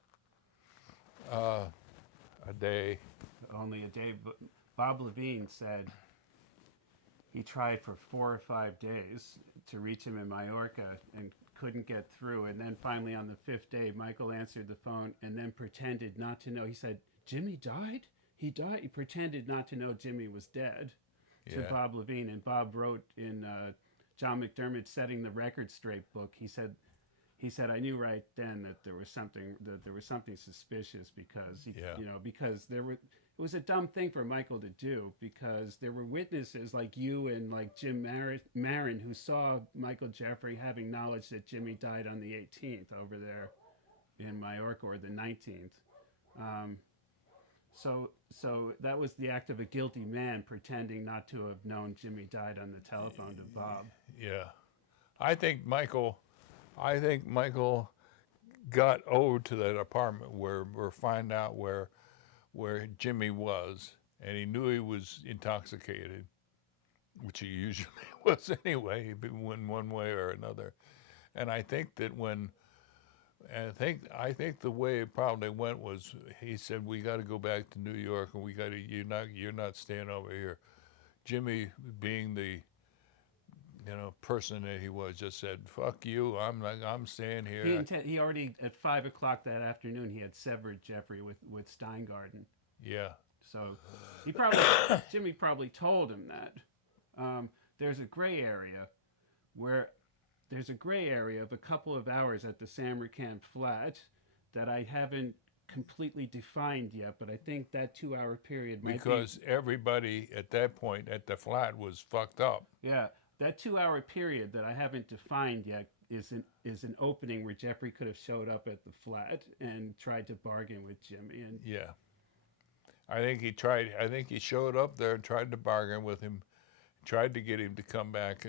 A day. Only a day. But Bob Levine said he tried for 4 or 5 days to reach him in Mallorca and couldn't get through. And then finally on the fifth day, Michael answered the phone and then pretended not to know. He said, "Jimmy died? He died?" He pretended not to know Jimmy was dead to Yeah. Bob Levine. And Bob wrote in John McDermott's Setting the Record Straight book, he said, "I knew right then that there was something suspicious because Yeah. because it was a dumb thing for Michael to do because there were witnesses like you and like Jim Marin who saw Michael Jeffrey having knowledge that Jimmy died on the 18th over there in Mallorca, or the 19th. So that was the act of a guilty man pretending not to have known Jimmy died on the telephone to Bob. Yeah. I think Michael I think Michael got over to that apartment where find out where Jimmy was, and he knew he was intoxicated, which he usually was anyway, in one way or another. And I think that I think the way it probably went was he said, "We got to go back to New York, and you're not staying over here." Jimmy, being the person that he was, just said, "Fuck you! I'm staying here." He already at 5 o'clock that afternoon he had severed Jeffrey with Steingarten. Yeah, So Jimmy probably told him that. There's a gray area where there's a gray area of a couple of hours at the Samarkand flat that I haven't completely defined yet, but I think that 2 hour period might because everybody at that point at the flat was fucked up. yeah, that 2 hour period that I haven't defined yet is an opening where Jeffrey could have showed up at the flat and tried to bargain with Jimmy. And Yeah, I think he tried. I think he showed up there and tried to bargain with him, tried to get him to come back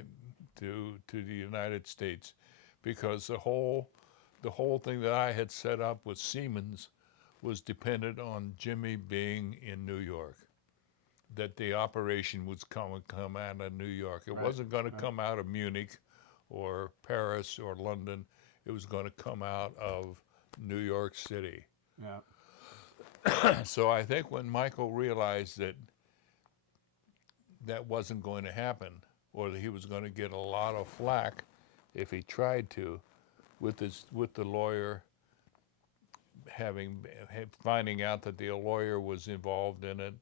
to the United States, because the whole thing that I had set up with Siemens was dependent on Jimmy being in New York. That the operation was come out of New York. It wasn't going to come out of Munich or Paris or London. It was going to come out of New York City. yeah, So I think when Michael realized that that wasn't going to happen, or that he was going to get a lot of flack if he tried to, with the lawyer finding out that the lawyer was involved in it,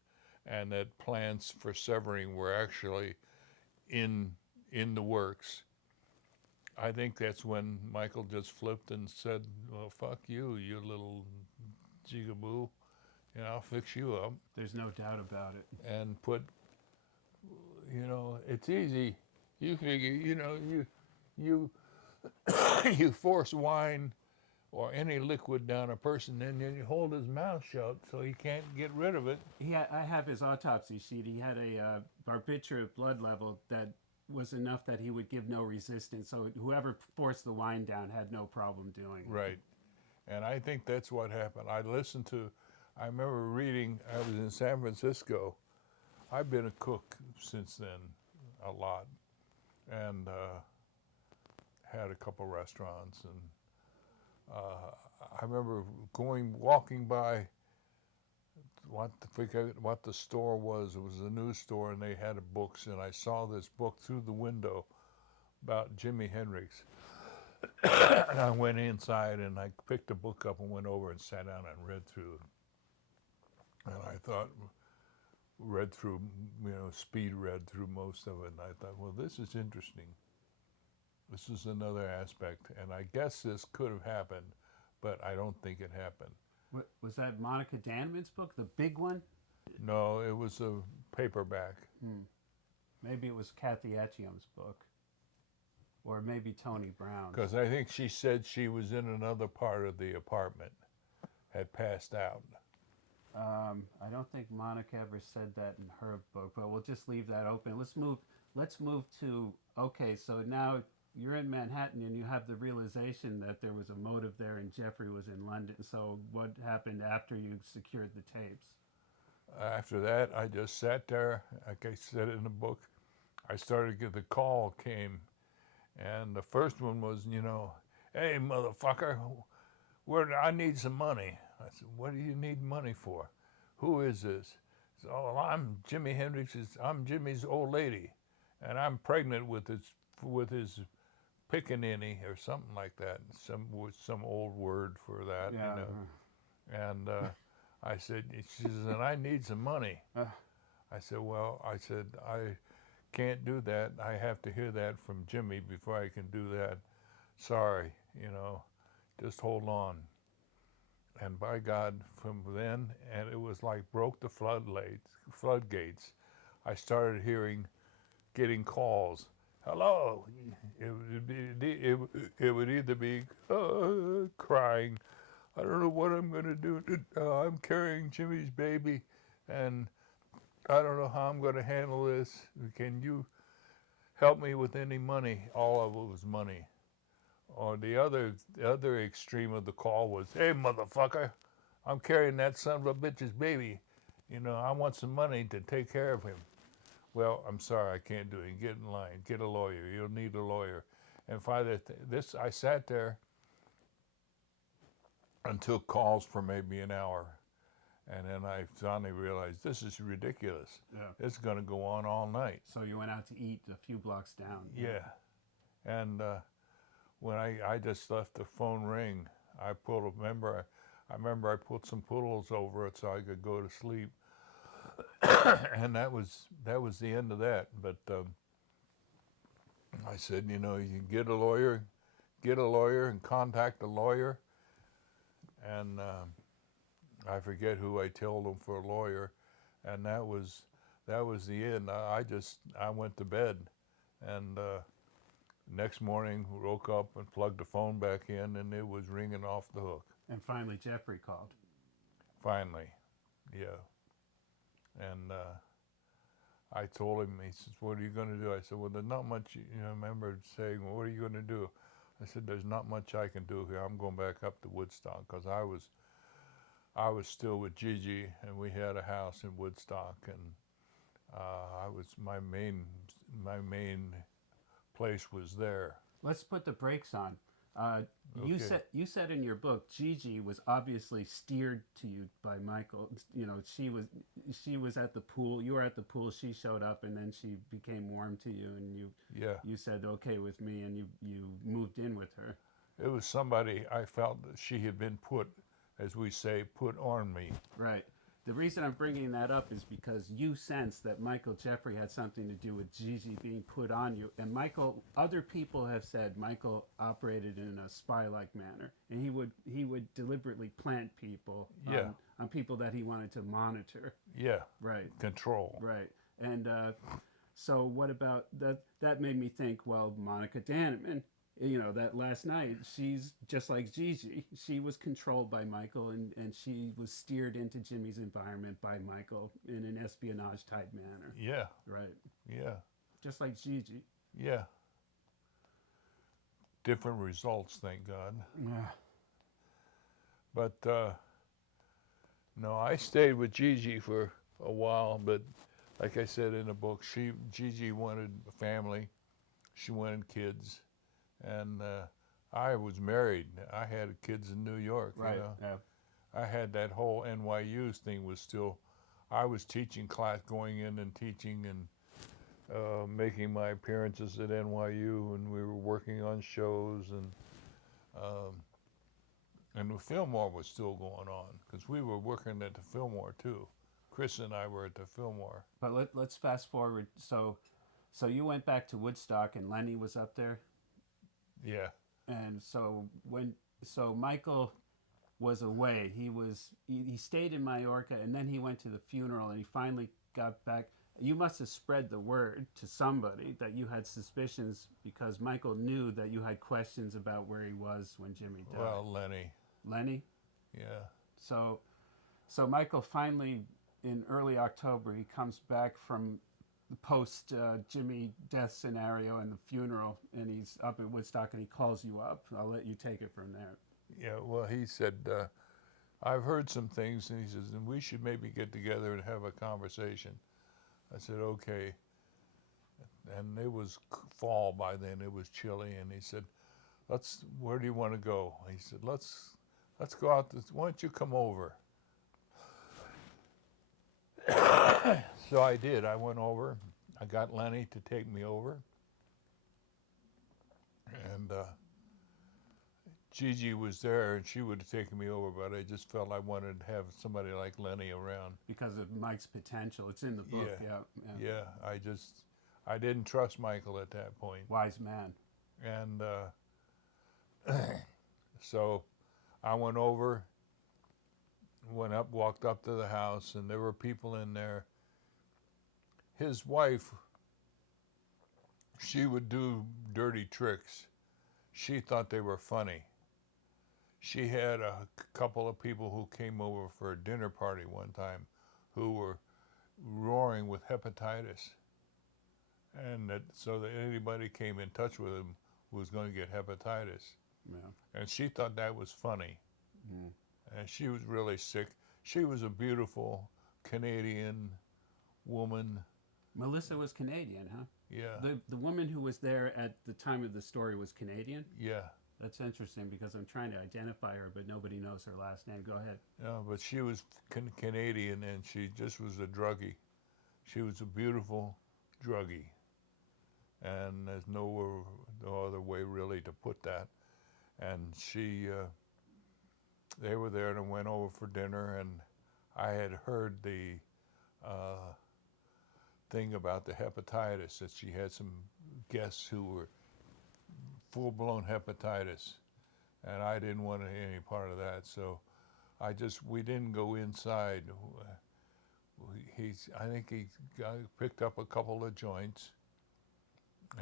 and that plans for severing were actually in the works. I think that's when Michael just flipped and said, "Well, fuck you, you little jigaboo, and I'll fix you up." there's no doubt about it. And put, it's easy. You figure, you you force wine or any liquid down a person, and then you hold his mouth shut so he can't get rid of it. I have his autopsy sheet. He had a barbiturate blood level that was enough that he would give no resistance. So whoever forced the wine down had no problem doing it. Right. And I think that's what happened. I remember reading, I was in San Francisco. I've been a cook since then, a lot, and had a couple restaurants. And I remember walking by what the store was. It was a news store, and they had books, and I saw this book through the window about Jimi Hendrix. And I went inside, and I picked the book up and went over and sat down and read through it. And I thought, speed read through most of it, and I thought, well, this is interesting. This is another aspect, and I guess this could have happened, but I don't think it happened. What, was that Monica Danman's book, the big one? No, it was a paperback. Maybe it was Kathy Etchion's book. Or maybe Tony Brown's. Because I think she said she was in another part of the apartment, had passed out. I don't think Monica ever said that in her book, but we'll just leave that open. Let's let's move to, okay, so now you're in Manhattan and you have the realization that there was a motive there and Jeffrey was in London. So what happened after you secured the tapes? After that, I just sat there, like I said in the book. I started to get the call came, and the first one was, hey motherfucker, I need some money. I said, what do you need money for? Who is this? So, oh, I'm Jimi Hendrix's. I'm Jimmy's old lady, and I'm pregnant with his pickaninny or something like that. Some old word for that, Yeah. And I said, she says, and I need some money. I said, well, I can't do that. I have to hear that from Jimmy before I can do that. Sorry, just hold on. And by God, from then, and it was like broke the floodgates. I started getting calls. Hello. It would either be crying. I don't know what I'm going to do. I'm carrying Jimmy's baby, and I don't know how I'm going to handle this. Can you help me with any money? All of it was money. Or the other extreme of the call was, hey, motherfucker, I'm carrying that son of a bitch's baby. I want some money to take care of him. Well, I'm sorry, I can't do it. Get in line. Get a lawyer. You'll need a lawyer. And finally, I sat there and took calls for maybe an hour. And then I finally realized this is ridiculous. Yeah. It's going to go on all night. So you went out to eat a few blocks down. Yeah. And when I just left the phone ring, I remember I put some pillows over it so I could go to sleep. And that was the end of that. But I said, you can get a lawyer and contact a lawyer. And I forget who I told them for a lawyer, and that was the end. I went to bed, and next morning woke up and plugged the phone back in, and it was ringing off the hook. And finally, Jeffrey called. Finally, yeah. And I told him. He says, "What are you going to do?" I said, "Well, there's not much." I remember saying, well, "What are you going to do?" I said, "There's not much I can do here. I'm going back up to Woodstock because I was still with Gigi, and we had a house in Woodstock, and my main place was there." Let's put the brakes on. Okay. You said in your book, Gigi was obviously steered to you by Michael. She was at the pool. You were at the pool. She showed up, and then she became warm to you, and you said okay with me, and you moved in with her. It was somebody I felt that she had been put, as we say, put on me. Right. The reason I'm bringing that up is because you sense that Michael Jeffrey had something to do with Gigi being put on you. And other people have said Michael operated in a spy-like manner. And he would deliberately plant people on people that he wanted to monitor. Yeah. Right. Control. Right. And so what about that? That made me think, well, Monica Danneman, that last night, she's just like Gigi. She was controlled by Michael, and she was steered into Jimmy's environment by Michael in an espionage type manner. Yeah. Right. Yeah. Just like Gigi. Yeah. Different results, thank God. Yeah. But no, I stayed with Gigi for a while, but like I said in the book, Gigi wanted a family. She wanted kids. And I was married. I had kids in New York. Right. Yeah. I had that whole NYU thing was still. I was teaching class, going in and teaching, and making my appearances at NYU, and we were working on shows, and the Fillmore was still going on because we were working at the Fillmore too. Chris and I were at the Fillmore. But let's fast forward. So you went back to Woodstock, and Lenny was up there. Yeah. And so Michael was away. He stayed in Mallorca, and then he went to the funeral, and he finally got back. You must have spread the word to somebody that you had suspicions because Michael knew that you had questions about where he was when Jimmy died. Well, Lenny. Lenny? Yeah. So Michael finally, in early October, he comes back from post Jimmy death scenario and the funeral, and he's up at Woodstock and he calls you up. I'll let you take it from there. Yeah, well, he said, I've heard some things, and he says, and we should maybe get together and have a conversation. I said, okay. And it was fall by then, it was chilly, and he said, where do you want to go? He said, let's go out, why don't you come over? So I did, I went over, I got Lenny to take me over, and Gigi was there, and she would have taken me over, but I just felt I wanted to have somebody like Lenny around. Because of Mike's potential. It's in the book, Yeah, I didn't trust Michael at that point. Wise man. And so I went over, walked up to the house, and there were people in there. His wife, she would do dirty tricks. She thought they were funny. She had a couple of people who came over for a dinner party one time who were roaring with hepatitis. And so that anybody came in touch with him was going to get hepatitis. Yeah. And she thought that was funny. Mm. And she was really sick. She was a beautiful Canadian woman. Melissa was Canadian, huh? Yeah. The woman who was there at the time of the story was Canadian? Yeah. That's interesting because I'm trying to identify her, but nobody knows her last name. Go ahead. No, but she was Canadian, and she just was a druggie. She was a beautiful druggie. And there's no other way really to put that. And they were there, and I went over for dinner, and I had heard the thing about the hepatitis, that she had some guests who were full-blown hepatitis, and I didn't want any part of that, so we didn't go inside. I think he picked up a couple of joints,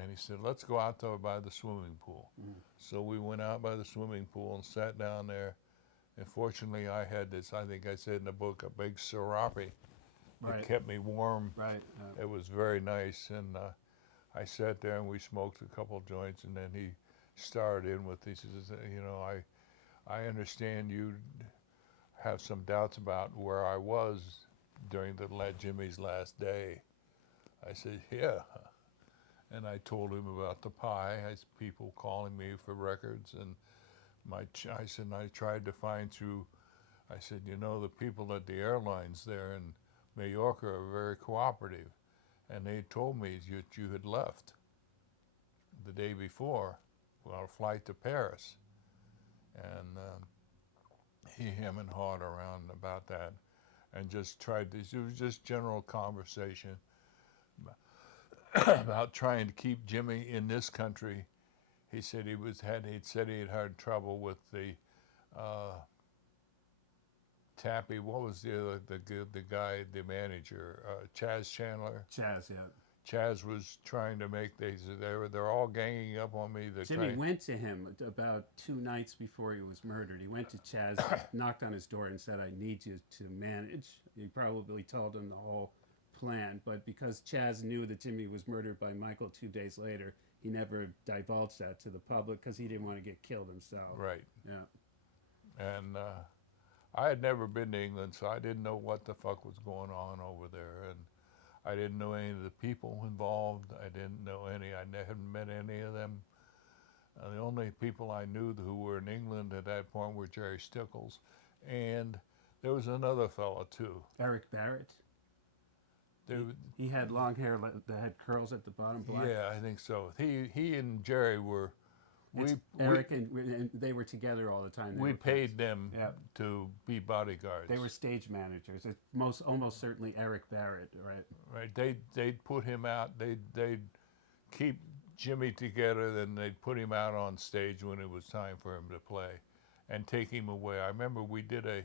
and he said, let's go out there by the swimming pool. Mm. So we went out by the swimming pool and sat down there, and fortunately I had this, I think I said in the book, a big serape. Right. It kept me warm. Right. It was very nice, and I sat there and we smoked a couple joints, and then he started in with, he says, I understand you have some doubts about where I was during Jimmy's last day. I said, yeah. And I told him about the pie, people calling me for records, and I said, and I tried to find through, I said, the people at the airlines there in Mallorca are very cooperative. And they told me that you had left the day before on a flight to Paris. And he hemmed and hawed around about that, and just tried to, it was just general conversation about trying to keep Jimmy in this country. He said he had had trouble with the Tappy, what was the guy, the manager, Chaz Chandler? Chaz, yeah. Chaz was trying to make, they're all ganging up on me. Jimmy went to him about 2 nights before he was murdered. He went to Chaz, knocked on his door and said, I need you to manage. He probably told him the whole plan, but because Chaz knew that Jimmy was murdered by Michael 2 days later, he never divulged that to the public because he didn't want to get killed himself. Right. Yeah. And I had never been to England, so I didn't know what the fuck was going on over there, and I didn't know any of the people involved. I didn't know any. I hadn't met any of them. The only people I knew who were in England at that point were Jerry Stickles, and there was another fellow too. Eric Barrett. He had long hair that had curls at the bottom. Black. Yeah, I think so. He and Jerry were. Eric and they were together all the time. We paid them to be bodyguards. They were stage managers. It's almost certainly Eric Barrett, right? Right. They'd put him out. They'd keep Jimmy together, then they'd put him out on stage when it was time for him to play, and take him away. I remember we did I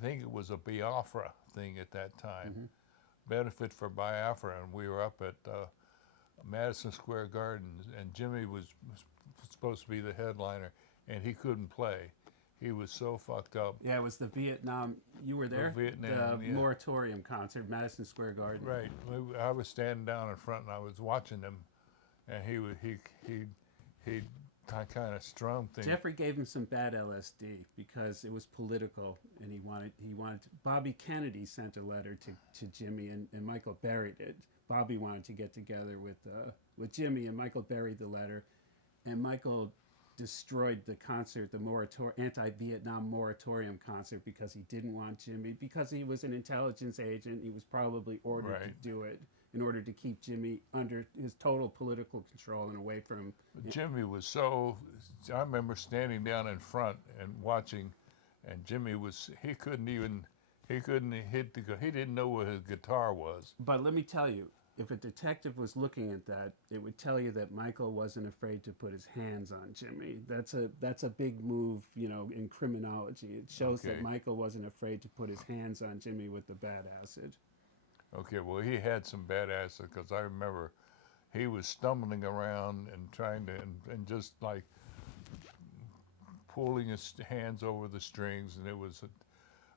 think it was a Biafra thing at that time, mm-hmm. Benefit for Biafra, and we were up at Madison Square Garden, and Jimmy was supposed to be the headliner, and he couldn't play. He was so fucked up. Yeah, it was the Vietnam. You were there. Vietnam, The yeah. moratorium concert, Madison Square Garden. Right. I was standing down in front and I was watching him, and he kind of strummed things. Jeffrey gave him some bad LSD because it was political, and he wanted. Bobby Kennedy sent a letter to Jimmy, and Michael buried it. Bobby wanted to get together with Jimmy, and Michael buried the letter, and Michael destroyed the concert, the anti-Vietnam moratorium concert, because he didn't want Jimmy, because he was an intelligence agent. He was probably ordered Right. to do it in order to keep Jimmy under his total political control and away from. Jimmy was so. I remember standing down in front and watching, and Jimmy was. He couldn't hit he didn't know where his guitar was. But let me tell you, if a detective was looking at that, it would tell you that Michael wasn't afraid to put his hands on Jimmy. That's a big move, in criminology. It shows that Okay. Michael wasn't afraid to put his hands on Jimmy with the bad acid. Okay, well, he had some bad acid because I remember he was stumbling around and trying to, and just like pulling his hands over the strings, and it was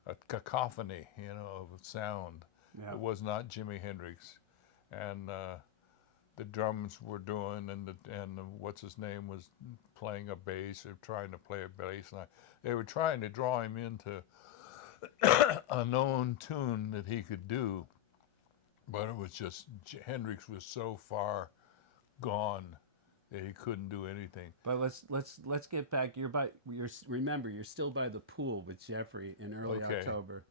a cacophony, of sound. Yeah. It was not Jimi Hendrix, and the drums were doing, and what's his name was playing a bass or trying to play a bass line. They were trying to draw him into a known tune that he could do. But it was just Hendrix was so far gone that he couldn't do anything. But let's get back. Remember, you're still by the pool with Jeffrey in early Okay. October.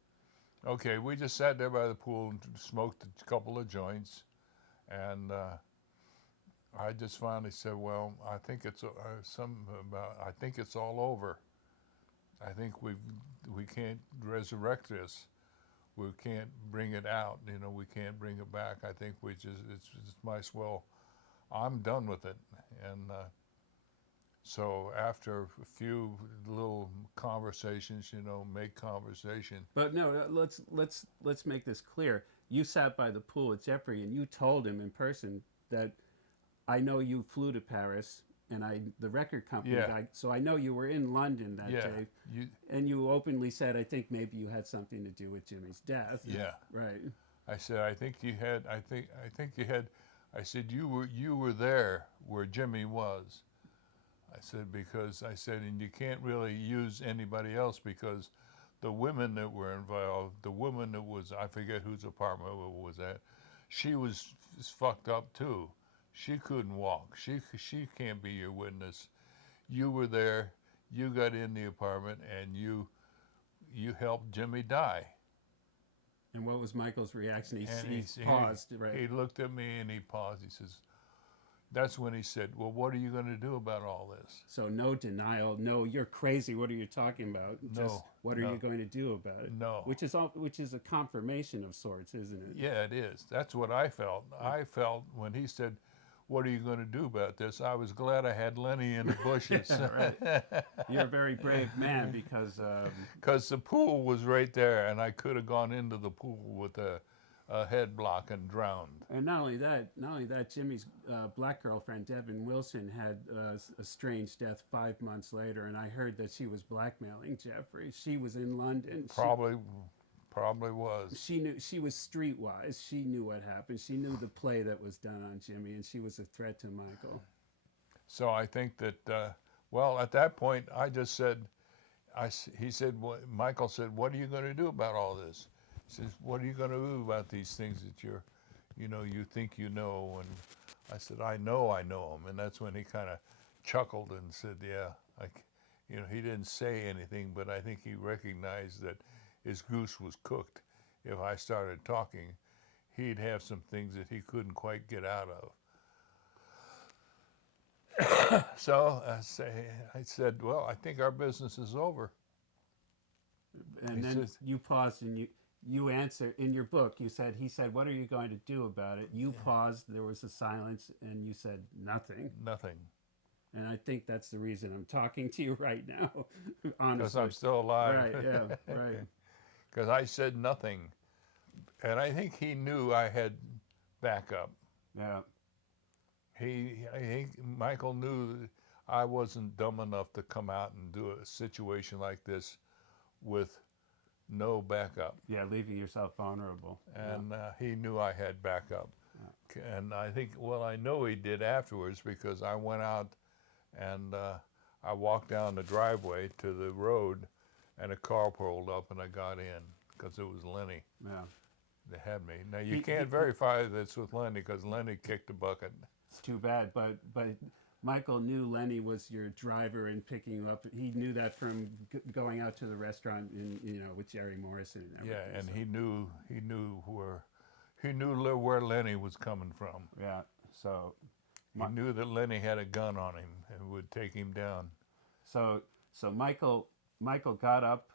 Okay, we just sat there by the pool and smoked a couple of joints, and I just finally said, "Well, I think it's I think it's all over. I think we can't resurrect this. We can't bring it out. We can't bring it back. I think it's might as well. I'm done with it." And so after a few little conversations, make conversation. But no, let's make this clear. You sat by the pool with Jeffrey, and you told him in person that I know you flew to Paris, and the record company Yeah. died, so I know you were in London that Yeah, day. And you openly said, I think maybe you had something to do with Jimmy's death. Yeah. Right. I said, I think you had. I think you had. I said you were there where Jimmy was. I said because and you can't really use anybody else because the women that were involved, the woman that was, I forget whose apartment it was at, she was fucked up too. She couldn't walk. She can't be your witness. You were there. You got in the apartment and you helped Jimmy die. And what was Michael's reaction? He He paused, right? He looked at me and he paused. He says, that's when he said, well, what are you going to do about all this? So no denial. No, you're crazy. What are you talking about? No, Just what are no. you going to do about it? No. Which is a confirmation of sorts, isn't it? Yeah, it is. That's what I felt. I felt when he said, what are you going to do about this? I was glad I had Lenny in the bushes. Right. You're a very brave man because the pool was right there, and I could have gone into the pool with a head block and drowned. And not only that, Jimmy's black girlfriend Devin Wilson had a strange death 5 months later, and I heard that she was blackmailing Jeffrey. She was in London. Probably was. She knew. She was streetwise. She knew what happened. She knew the play that was done on Jimmy, and she was a threat to Michael. So I think that well, at that point, I just said, Michael said, what are you going to do about all this? He says, what are you going to do about these things that you think you know? And I said, I know them. And that's when he kind of chuckled and said, yeah, he didn't say anything, but I think he recognized that his goose was cooked. If I started talking, he'd have some things that he couldn't quite get out of. So I said, well, I think our business is over. And then you paused and you answered in your book. He said, what are you going to do about it? You paused. There was a silence, and you said nothing. Nothing. And I think that's the reason I'm talking to you right now. Honestly, because I'm still alive. Right. Yeah. Right. Because I said nothing, and I think he knew I had backup. Yeah. I think Michael knew I wasn't dumb enough to come out and do a situation like this with no backup. Yeah, leaving yourself vulnerable. And he knew I had backup. And I think, well, I know he did afterwards because I went out and I walked down the driveway to the road and a car pulled up and I got in because it was Lenny. Yeah. They had me. Now, you can't verify this with Lenny because Lenny kicked the bucket. It's too bad, but Michael knew Lenny was your driver and picking you up. He knew that from going out to the restaurant with Jerry Morrison and everything. Yeah, and so. he knew where Lenny was coming from. Yeah, so he knew that Lenny had a gun on him and would take him down. So Michael got up.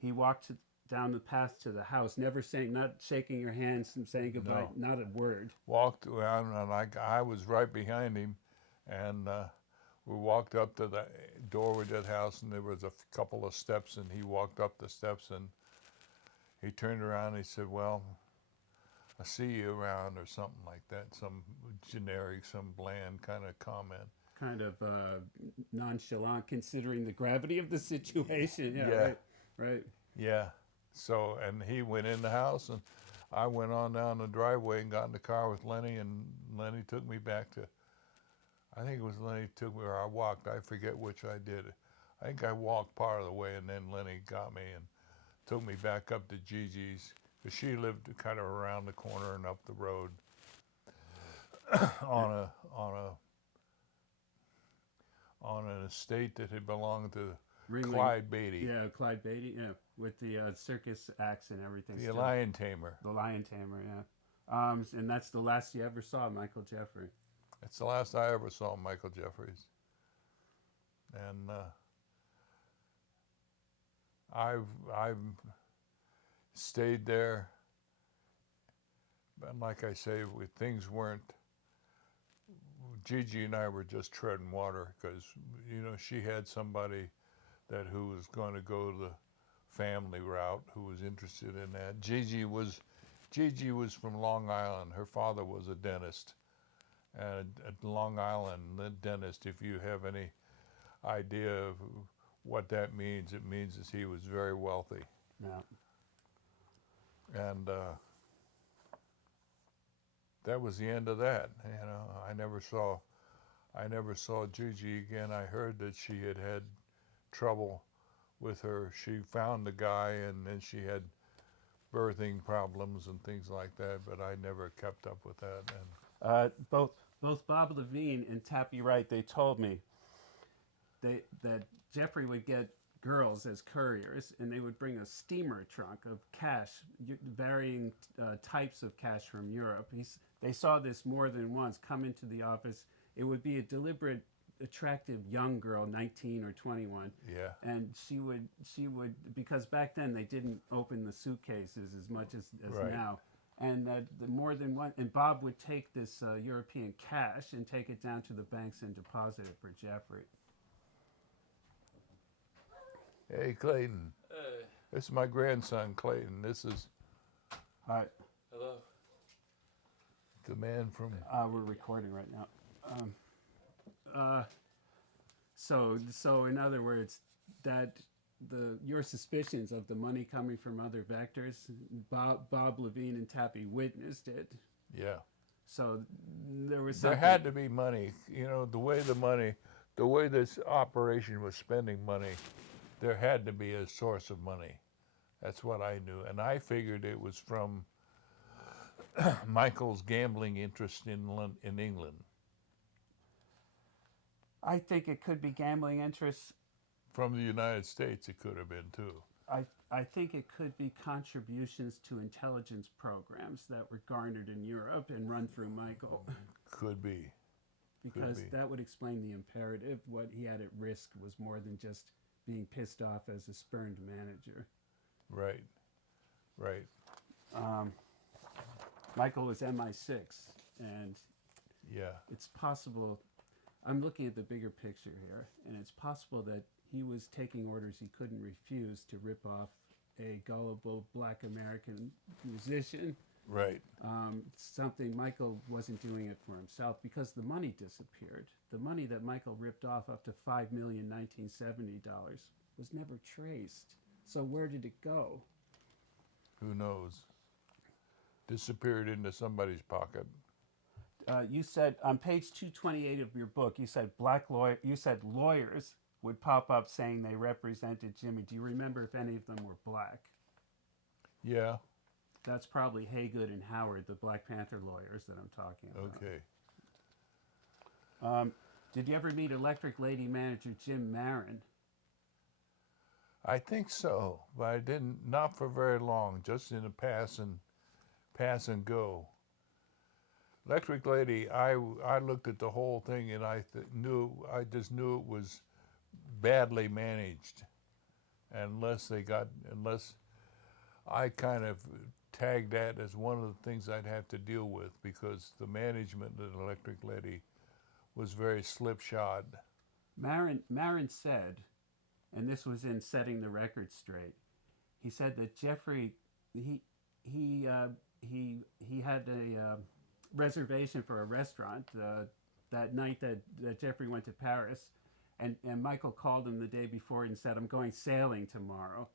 He walked down the path to the house, not shaking your hands and saying goodbye, no. Not a word. Walked around, and I was right behind him, and we walked up to the doorway of that house, and there was a couple of steps, and he walked up the steps, and he turned around and he said, well, I see you around, or something like that, some generic, some bland kind of comment. Kind of nonchalant, considering the gravity of the situation. Yeah, yeah. Right. Yeah. So, and he went in the house, and I went on down the driveway and got in the car with Lenny, and Lenny took me back to, I think it was Lenny took me, or I walked, I forget which I did. I think I walked part of the way, and then Lenny got me and took me back up to Gigi's, because she lived kind of around the corner and up the road on an estate that had belonged to Clyde Beatty. Yeah, Clyde Beatty, yeah, with the circus acts and everything. The Lion Tamer. The Lion Tamer, yeah. And that's the last you ever saw Michael Jeffrey. That's the last I ever saw Michael Jeffries. And I've stayed there, but like I say, things weren't. Gigi and I were just treading water because she had somebody who was going to go the family route, who was interested in that. Gigi was from Long Island. Her father was a dentist. And at Long Island, the dentist, if you have any idea of what that means, it means that he was very wealthy. Yeah. And that was the end of that. I never saw Gigi again. I heard that she had trouble with her. She found the guy, and then she had birthing problems and things like that, but I never kept up with that. And both Bob Levine and Tappy Wright, they told me that Jeffrey would get girls as couriers, and they would bring a steamer trunk of cash, varying types of cash from Europe. They saw this more than once come into the office. It would be a deliberate, attractive young girl, 19 or 21. Yeah. And she would, because back then they didn't open the suitcases as much as right. now. And the more than one, and Bob would take this European cash and take it down to the banks and deposit it for Jeffrey. Hey, Clayton. Hey. This is my grandson, Clayton. This is... Hi. Hello. The man from... We're recording right now. So in other words, that your suspicions of the money coming from other vectors, Bob Levine and Tappy witnessed it. Yeah. So there was something. There had to be money. The way this operation was spending money, there had to be a source of money. That's what I knew. And I figured it was from Michael's gambling interest in England. I think it could be gambling interests. From the United States, it could have been too. I think it could be contributions to intelligence programs that were garnered in Europe and run through Michael. Could be. Because that would explain the imperative. What he had at risk was more than just being pissed off as a spurned manager. Right. Michael was MI6, and yeah, it's possible. I'm looking at the bigger picture here, and it's possible that he was taking orders he couldn't refuse to rip off a gullible black American musician Right. Something Michael wasn't doing it for himself because the money disappeared. The money that Michael ripped off up to $5,019,070 was never traced. So where did it go? Who knows? Disappeared into somebody's pocket. You said on page 228 of your book, you said you said lawyers would pop up saying they represented Jimmy. Do you remember if any of them were black? Yeah. That's probably Haygood and Howard, the Black Panther lawyers that I'm talking about. Okay. Did you ever meet Electric Lady manager Jim Marin? I think so, but I didn't. Not for very long. Just in a pass and go. Electric Lady. I looked at the whole thing and I just knew it was badly managed, unless I kind of tagged that as one of the things I'd have to deal with, because the management of Electric Lady was very slipshod. Marin said, and this was in Setting the Record Straight, he said that Jeffrey he had a reservation for a restaurant that night that Jeffrey went to Paris. And Michael called him the day before and said, "I'm going sailing tomorrow."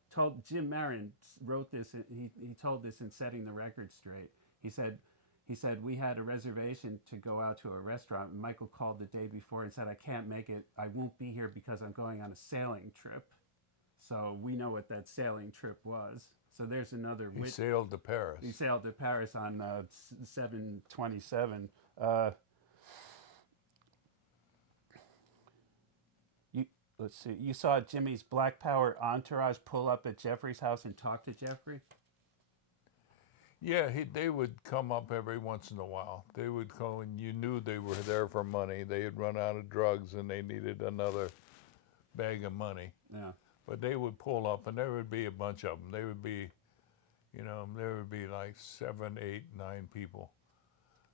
Jim Marin wrote this. He told this in Setting the Record Straight. He said we had a reservation to go out to a restaurant. And Michael called the day before and said, "I can't make it. I won't be here because I'm going on a sailing trip." So we know what that sailing trip was. So there's another. He sailed to Paris. He sailed to Paris on 7/27. Let's see. You saw Jimmy's Black Power entourage pull up at Jeffrey's house and talk to Jeffrey? Yeah, they would come up every once in a while. They would come, and you knew they were there for money. They had run out of drugs and they needed another bag of money. Yeah. But they would pull up, and there would be a bunch of them. There would be like 7, 8, 9 people.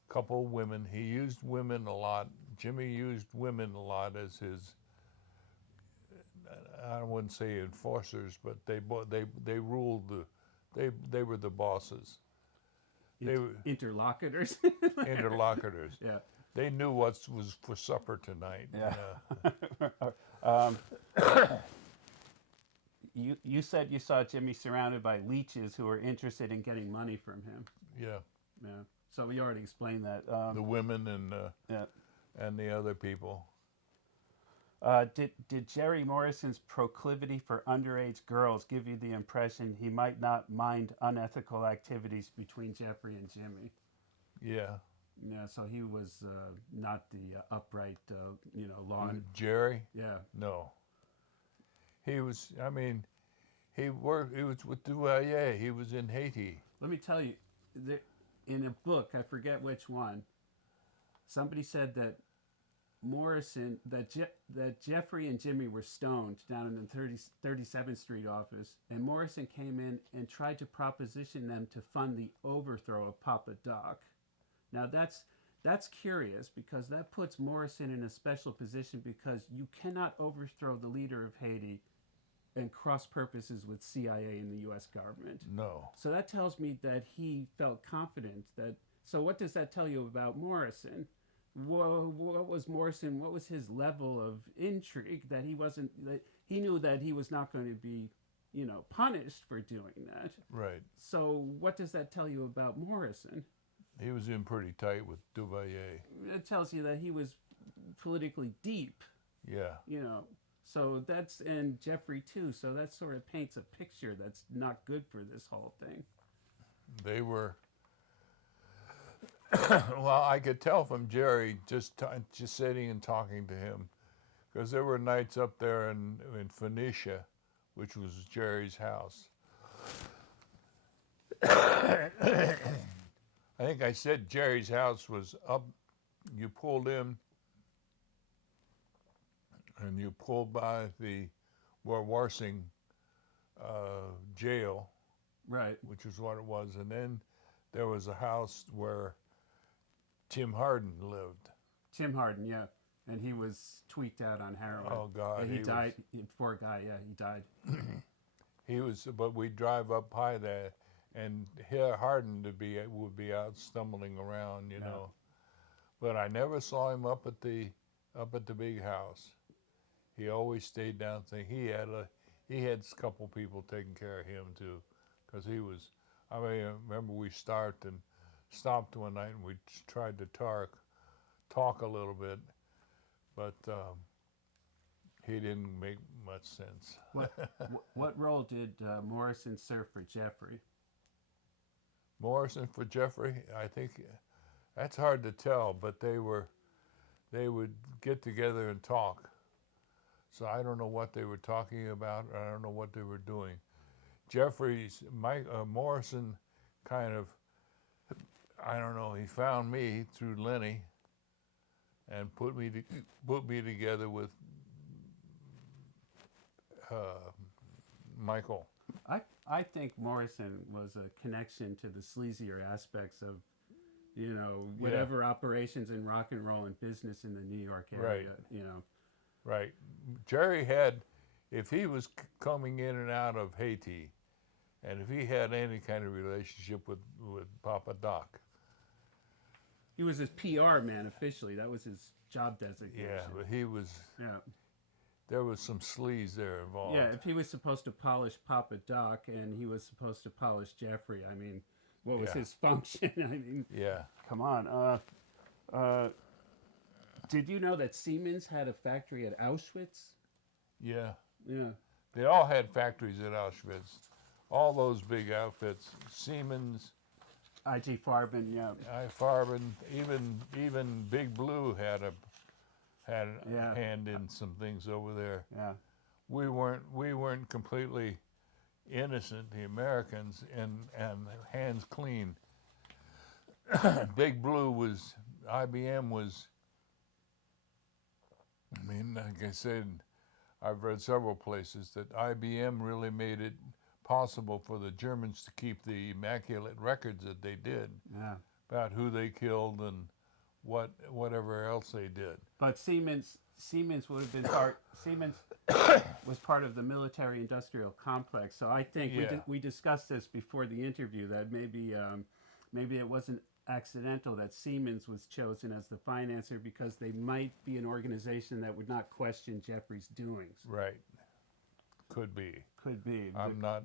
Couple women. He used women a lot. Jimmy used women a lot as his, I wouldn't say enforcers, but they ruled they were the bosses. They were interlocutors. interlocutors. Yeah. They knew what was for supper tonight. Yeah. You said you saw Jimmy surrounded by leeches who were interested in getting money from him. Yeah. Yeah. So we already explained that. The women and Yeah. and the other people. Did Jerry Morrison's proclivity for underage girls give you the impression he might not mind unethical activities between Jeffrey and Jimmy? Yeah. Yeah, so he was not the upright, law. Jerry? Yeah. No. He was. I mean, he worked. He was with Duvalier. He was in Haiti. Let me tell you, in a book, I forget which one, somebody said that Morrison, that Jeffrey and Jimmy were stoned down in the 37th Street office, and Morrison came in and tried to proposition them to fund the overthrow of Papa Doc. Now that's curious, because that puts Morrison in a special position, because you cannot overthrow the leader of Haiti and cross purposes with CIA and the U.S. government. No. So that tells me that he felt confident that. So what does that tell you about Morrison? What was Morrison? What was his level of intrigue that he knew that he was not going to be, punished for doing that? Right. So what does that tell you about Morrison? He was in pretty tight with Duvalier. It tells you that he was politically deep. Yeah. So and Jeffrey too. So that sort of paints a picture that's not good for this whole thing. They were. Well, I could tell from Jerry just sitting and talking to him, because there were nights up there in Phoenicia, which was Jerry's house. I think I said Jerry's house was up. You pulled in, and you pulled by the Warsing jail, Right. which is what it was, and then there was a house where Tim Hardin lived. Tim Hardin, yeah, and he was tweaked out on heroin. Oh God, and he died. Poor guy, yeah, he died. He was, but we drive up by there, and Harden would be out stumbling around, you Yeah. know. But I never saw him up at the big house. He always stayed down. He had a couple people taking care of him too, because he was. I mean, I remember we stopped one night and we tried to talk a little bit, but he didn't make much sense. What role did Morrison serve for Jeffrey? Morrison for Jeffrey, I think that's hard to tell, but they would get together and talk. So I don't know what they were talking about. I don't know what they were doing. Morrison kind of, I don't know. He found me through Lenny and put me together with uh, Michael. I think Morrison was a connection to the sleazier aspects of, whatever operations in rock and roll and business in the New York area. Right. You know, Right. Jerry had, if he was coming in and out of Haiti, and if he had any kind of relationship with Papa Doc, he was his PR man officially. That was his job designation. yeah, but he was. Yeah. There was some sleaze there involved. Yeah, if he was supposed to polish Papa Doc and he was supposed to polish Jeffrey, I mean, what was his function? I mean, yeah. come on. Did you know that Siemens had a factory at Auschwitz? Yeah. Yeah. They all had factories at Auschwitz. All those big outfits, Siemens, IG Farben, yeah. Farben, even Big Blue had a Yeah. hand in some things over there. Yeah. We weren't completely innocent, the Americans, and hands clean. Big Blue was, IBM was, I mean, like I said, I've read several places that IBM really made it possible for the Germans to keep the immaculate records that they did Yeah. about who they killed and whatever else they did. But Siemens would have been Siemens was part of the military-industrial complex. So I think we discussed this before the interview that maybe it wasn't accidental that Siemens was chosen as the financer because they might be an organization that would not question Jeffrey's doings. Right. Could be. Could be. I'm not.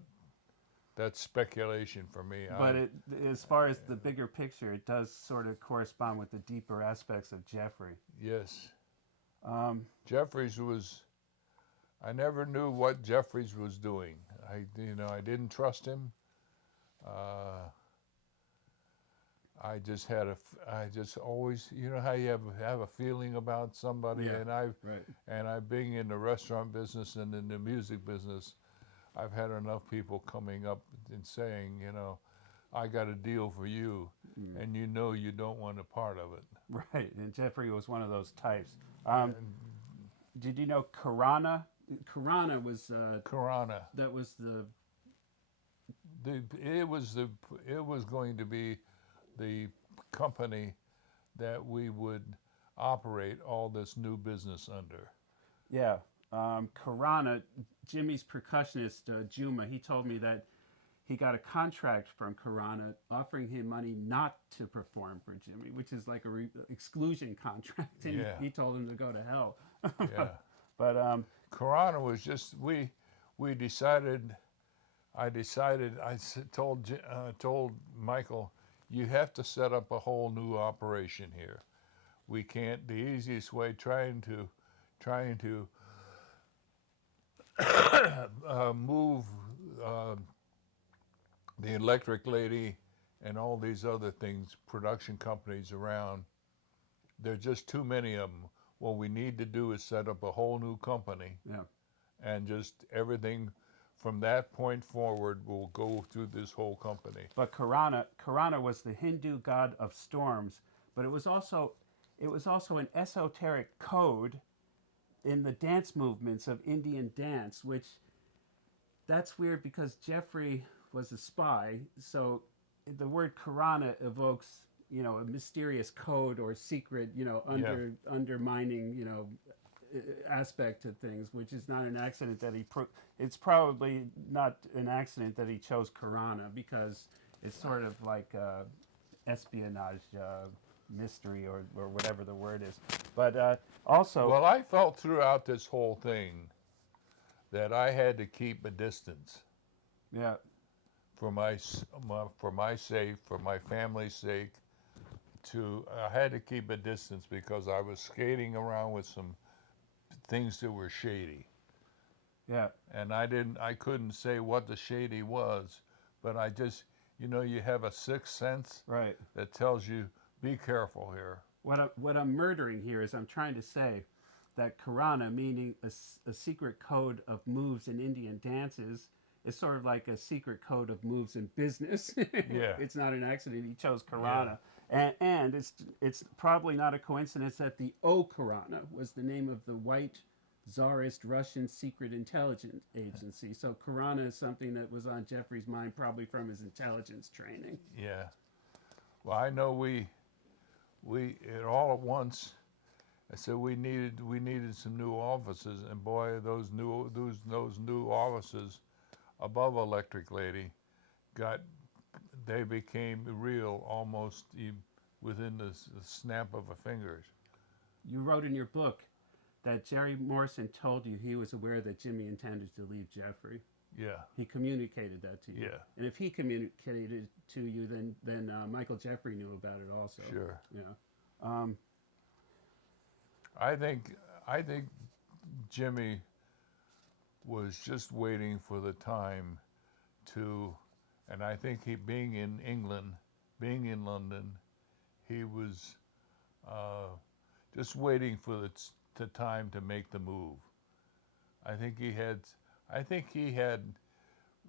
That's speculation for me. But as far as the bigger picture, it does sort of correspond with the deeper aspects of Jeffrey. Yes. Jeffries was. I never knew what Jeffries was doing. I didn't trust him. I just always, how you have a feeling about somebody, and I've been in the restaurant business and in the music business. I've had enough people coming up and saying, I got a deal for you, and you don't want a part of it. Right, and Jeffrey was one of those types. Did you know Karana? Karana was Karana. That was It was going to be the company that we would operate all this new business under. Yeah. Karana, Jimmy's percussionist, Juma, he told me that he got a contract from Karana offering him money not to perform for Jimmy, which is like a exclusion contract. And he told him to go to hell. Yeah. But Karana was just, I told Michael, you have to set up a whole new operation here. We can't, the easiest way, trying to move the electric lady and all these other things, production companies around, there's just too many of them. What we need to do is set up a whole new company, and just everything from that point forward will go through this whole company. But Karana was the Hindu god of storms, but it was also an esoteric code in the dance movements of Indian dance, which that's weird because Jeffrey was a spy, so the word Karana evokes, a mysterious code or secret, undermining, aspect to things, which is not an accident that it's probably not an accident that he chose Karana, because it's sort of like espionage mystery, or whatever the word is. But also, Well, I felt throughout this whole thing that I had to keep a distance yeah, for my sake, for my family's sake. I had to keep a distance because I was skating around with some things that were shady, yeah, and I couldn't say what the shady was, but I just, you have a sixth sense right. that tells you be careful here. What I'm murdering here is I'm trying to say that Karana, meaning a secret code of moves in Indian dances, is sort of like a secret code of moves in business. Yeah, It's not an accident he chose yeah, Karana. And it's probably not a coincidence that the O Karana was the name of the white Tsarist Russian secret intelligence agency. So Karana is something that was on Jeffrey's mind, probably from his intelligence training. yeah. Well, I know we it all at once. I said we needed some new offices, and boy, those new offices above Electric Lady got they became real almost within the snap of a fingers. You wrote in your book that Jerry Morrison told you he was aware that Jimmy intended to leave Jeffrey. Yeah, He communicated that to you. yeah, And if he communicated to you, then Michael Jeffrey knew about it also. sure. Yeah. Um, I think I think Jimmy was just waiting for the time to, and I think he being in England, being in London, he was uh, just waiting for the time to make the move. I think he had, I think he had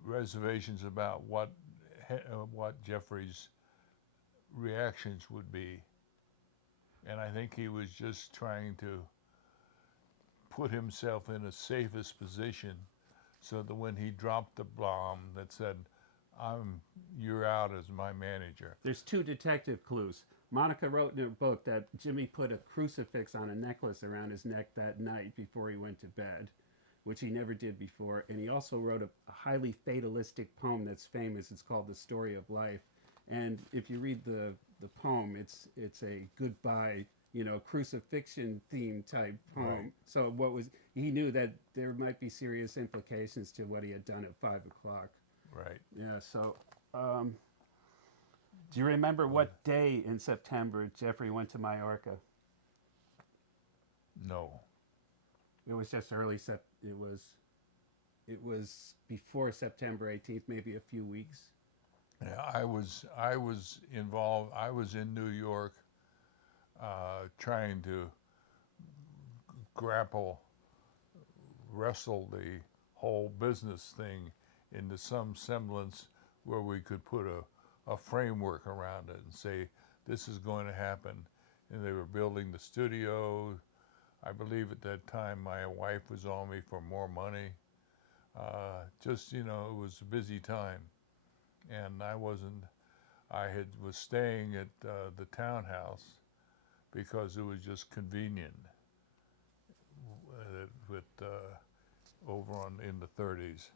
reservations about what Jeffrey's reactions would be, and I think he was just trying to put himself in a safest position so that when he dropped the bomb that said, you're out as my manager." there's two detective clues. Monica wrote in her book that Jimmy put a crucifix on a necklace around his neck that night before he went to bed, which he never did before. And he also wrote a highly fatalistic poem that's famous. It's called The Story of Life. And if you read the poem, it's a goodbye, crucifixion theme type poem. Right. So he knew that there might be serious implications to what he had done at 5 o'clock. Right. Yeah. So, do you remember what day in September Jeffrey went to Mallorca? No. It was just early it was before September 18th, maybe a few weeks. Yeah, I was involved. I was in New York, trying to grapple, wrestle the whole business thing into some semblance where we could put a framework around it and say this is going to happen. And they were building the studio. I believe at that time my wife was on me for more money. It was a busy time, and was staying at the townhouse because it was just convenient over in the 30s.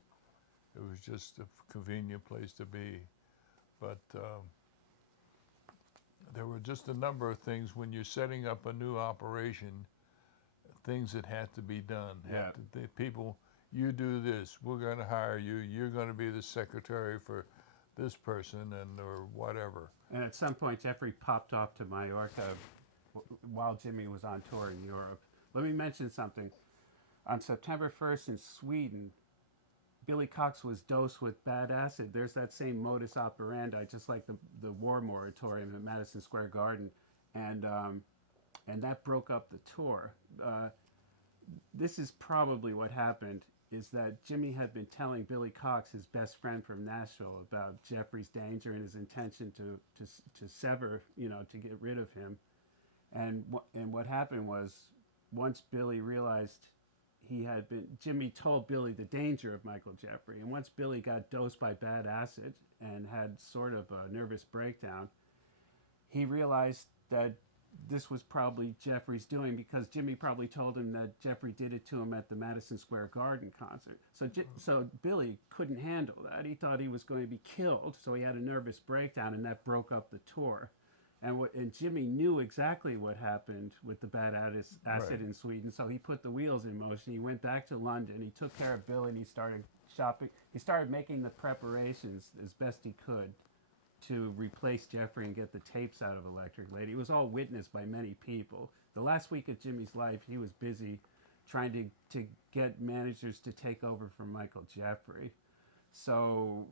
It was just a convenient place to be. But there were just a number of things when you're setting up a new operation, things that had to be done. Yeah. People, you do this, we're going to hire you, you're going to be the secretary for this person or whatever. And at some point, Jeffrey popped off to Mallorca while Jimmy was on tour in Europe. Let me mention something. On September 1st in Sweden, Billy Cox was dosed with bad acid. There's that same modus operandi, just like the war moratorium at Madison Square Garden, and that broke up the tour. This is probably what happened. Is that Jimmy had been telling Billy Cox, his best friend from Nashville, about Jeffrey's danger and his intention to sever, to get rid of him. And what happened was, once Billy realized Jimmy told Billy the danger of Michael Jeffrey. And once Billy got dosed by bad acid and had sort of a nervous breakdown, he realized that this was probably Jeffrey's doing, because Jimmy probably told him that Jeffrey did it to him at the Madison Square Garden concert. So Billy couldn't handle that. He thought he was going to be killed, so he had a nervous breakdown, and that broke up the tour. And Jimmy knew exactly what happened with the bad acid in Sweden, so he put the wheels in motion. He went back to London. He took care of Billy, and he started shopping. He started making the preparations as best he could to replace Jeffrey and get the tapes out of Electric Lady. It was all witnessed by many people. The last week of Jimmy's life, he was busy trying to get managers to take over from Michael Jeffrey. So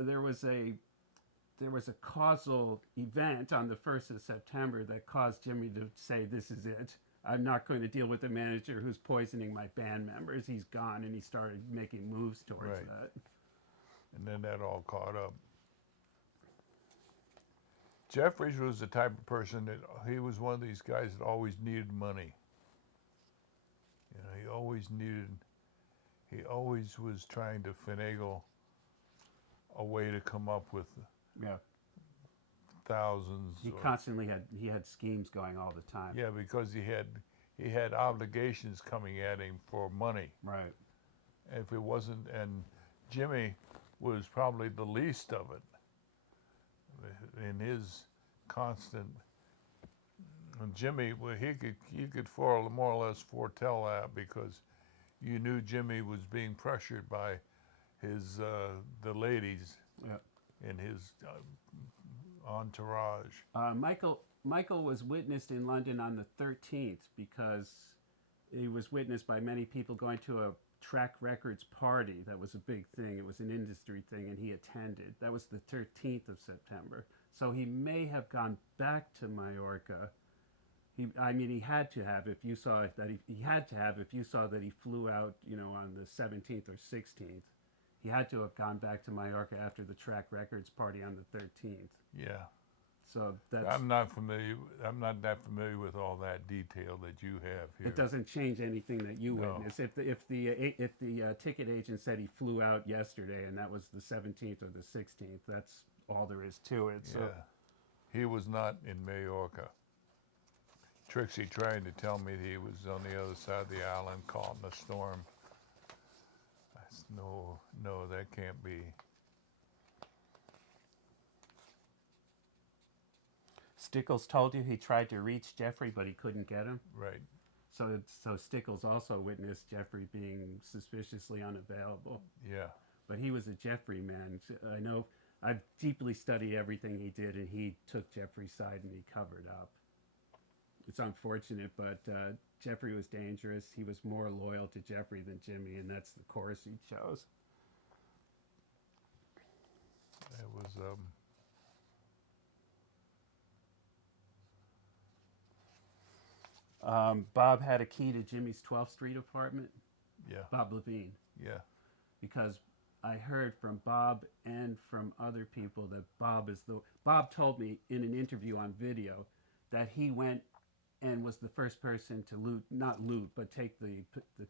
there was a causal event on the 1st of September that caused Jimmy to say, "This is it. I'm not going to deal with the manager who's poisoning my band members. He's gone," and he started making moves towards that. And then that all caught up. Jeffries was the type of person that he was one of these guys that always needed money. You know, he always was trying to finagle a way to come up with thousands. He constantly had schemes going all the time. Yeah, because he had obligations coming at him for money. Right. If it wasn't, and Jimmy was probably the least of it in his constant. And Jimmy, well, you could more or less foretell that, because you knew Jimmy was being pressured by his the ladies in his entourage. Michael was witnessed in London on the 13th, because he was witnessed by many people going to a Track Records party. That was a big thing. It was an industry thing, and he attended. That was the 13th of September. So he may have gone back to Mallorca. He had to have, if you saw that he flew out, on the 17th or 16th. He had to have gone back to Mallorca after the Track Records party on the 13th. Yeah. So that's. I'm not that familiar with all that detail that you have here. It doesn't change anything that you witnessed. If the ticket agent said he flew out yesterday and that was the 17th or the 16th, that's all there is to it. So. Yeah. He was not in Mallorca. Trixie tried to tell me he was on the other side of the island caught in a storm. I said, no, that can't be. Stickles told you he tried to reach Jeffrey, but he couldn't get him. Right. So Stickles also witnessed Jeffrey being suspiciously unavailable. Yeah. But he was a Jeffrey man. I know. I've deeply studied everything he did, and he took Jeffrey's side and he covered up. It's unfortunate, but Jeffrey was dangerous. He was more loyal to Jeffrey than Jimmy, and that's the course he chose. It was. Bob had a key to Jimmy's 12th Street apartment. Yeah. Bob Levine. Yeah. Because I heard from Bob and from other people that Bob told me in an interview on video that he went and was the first person to not loot, but take the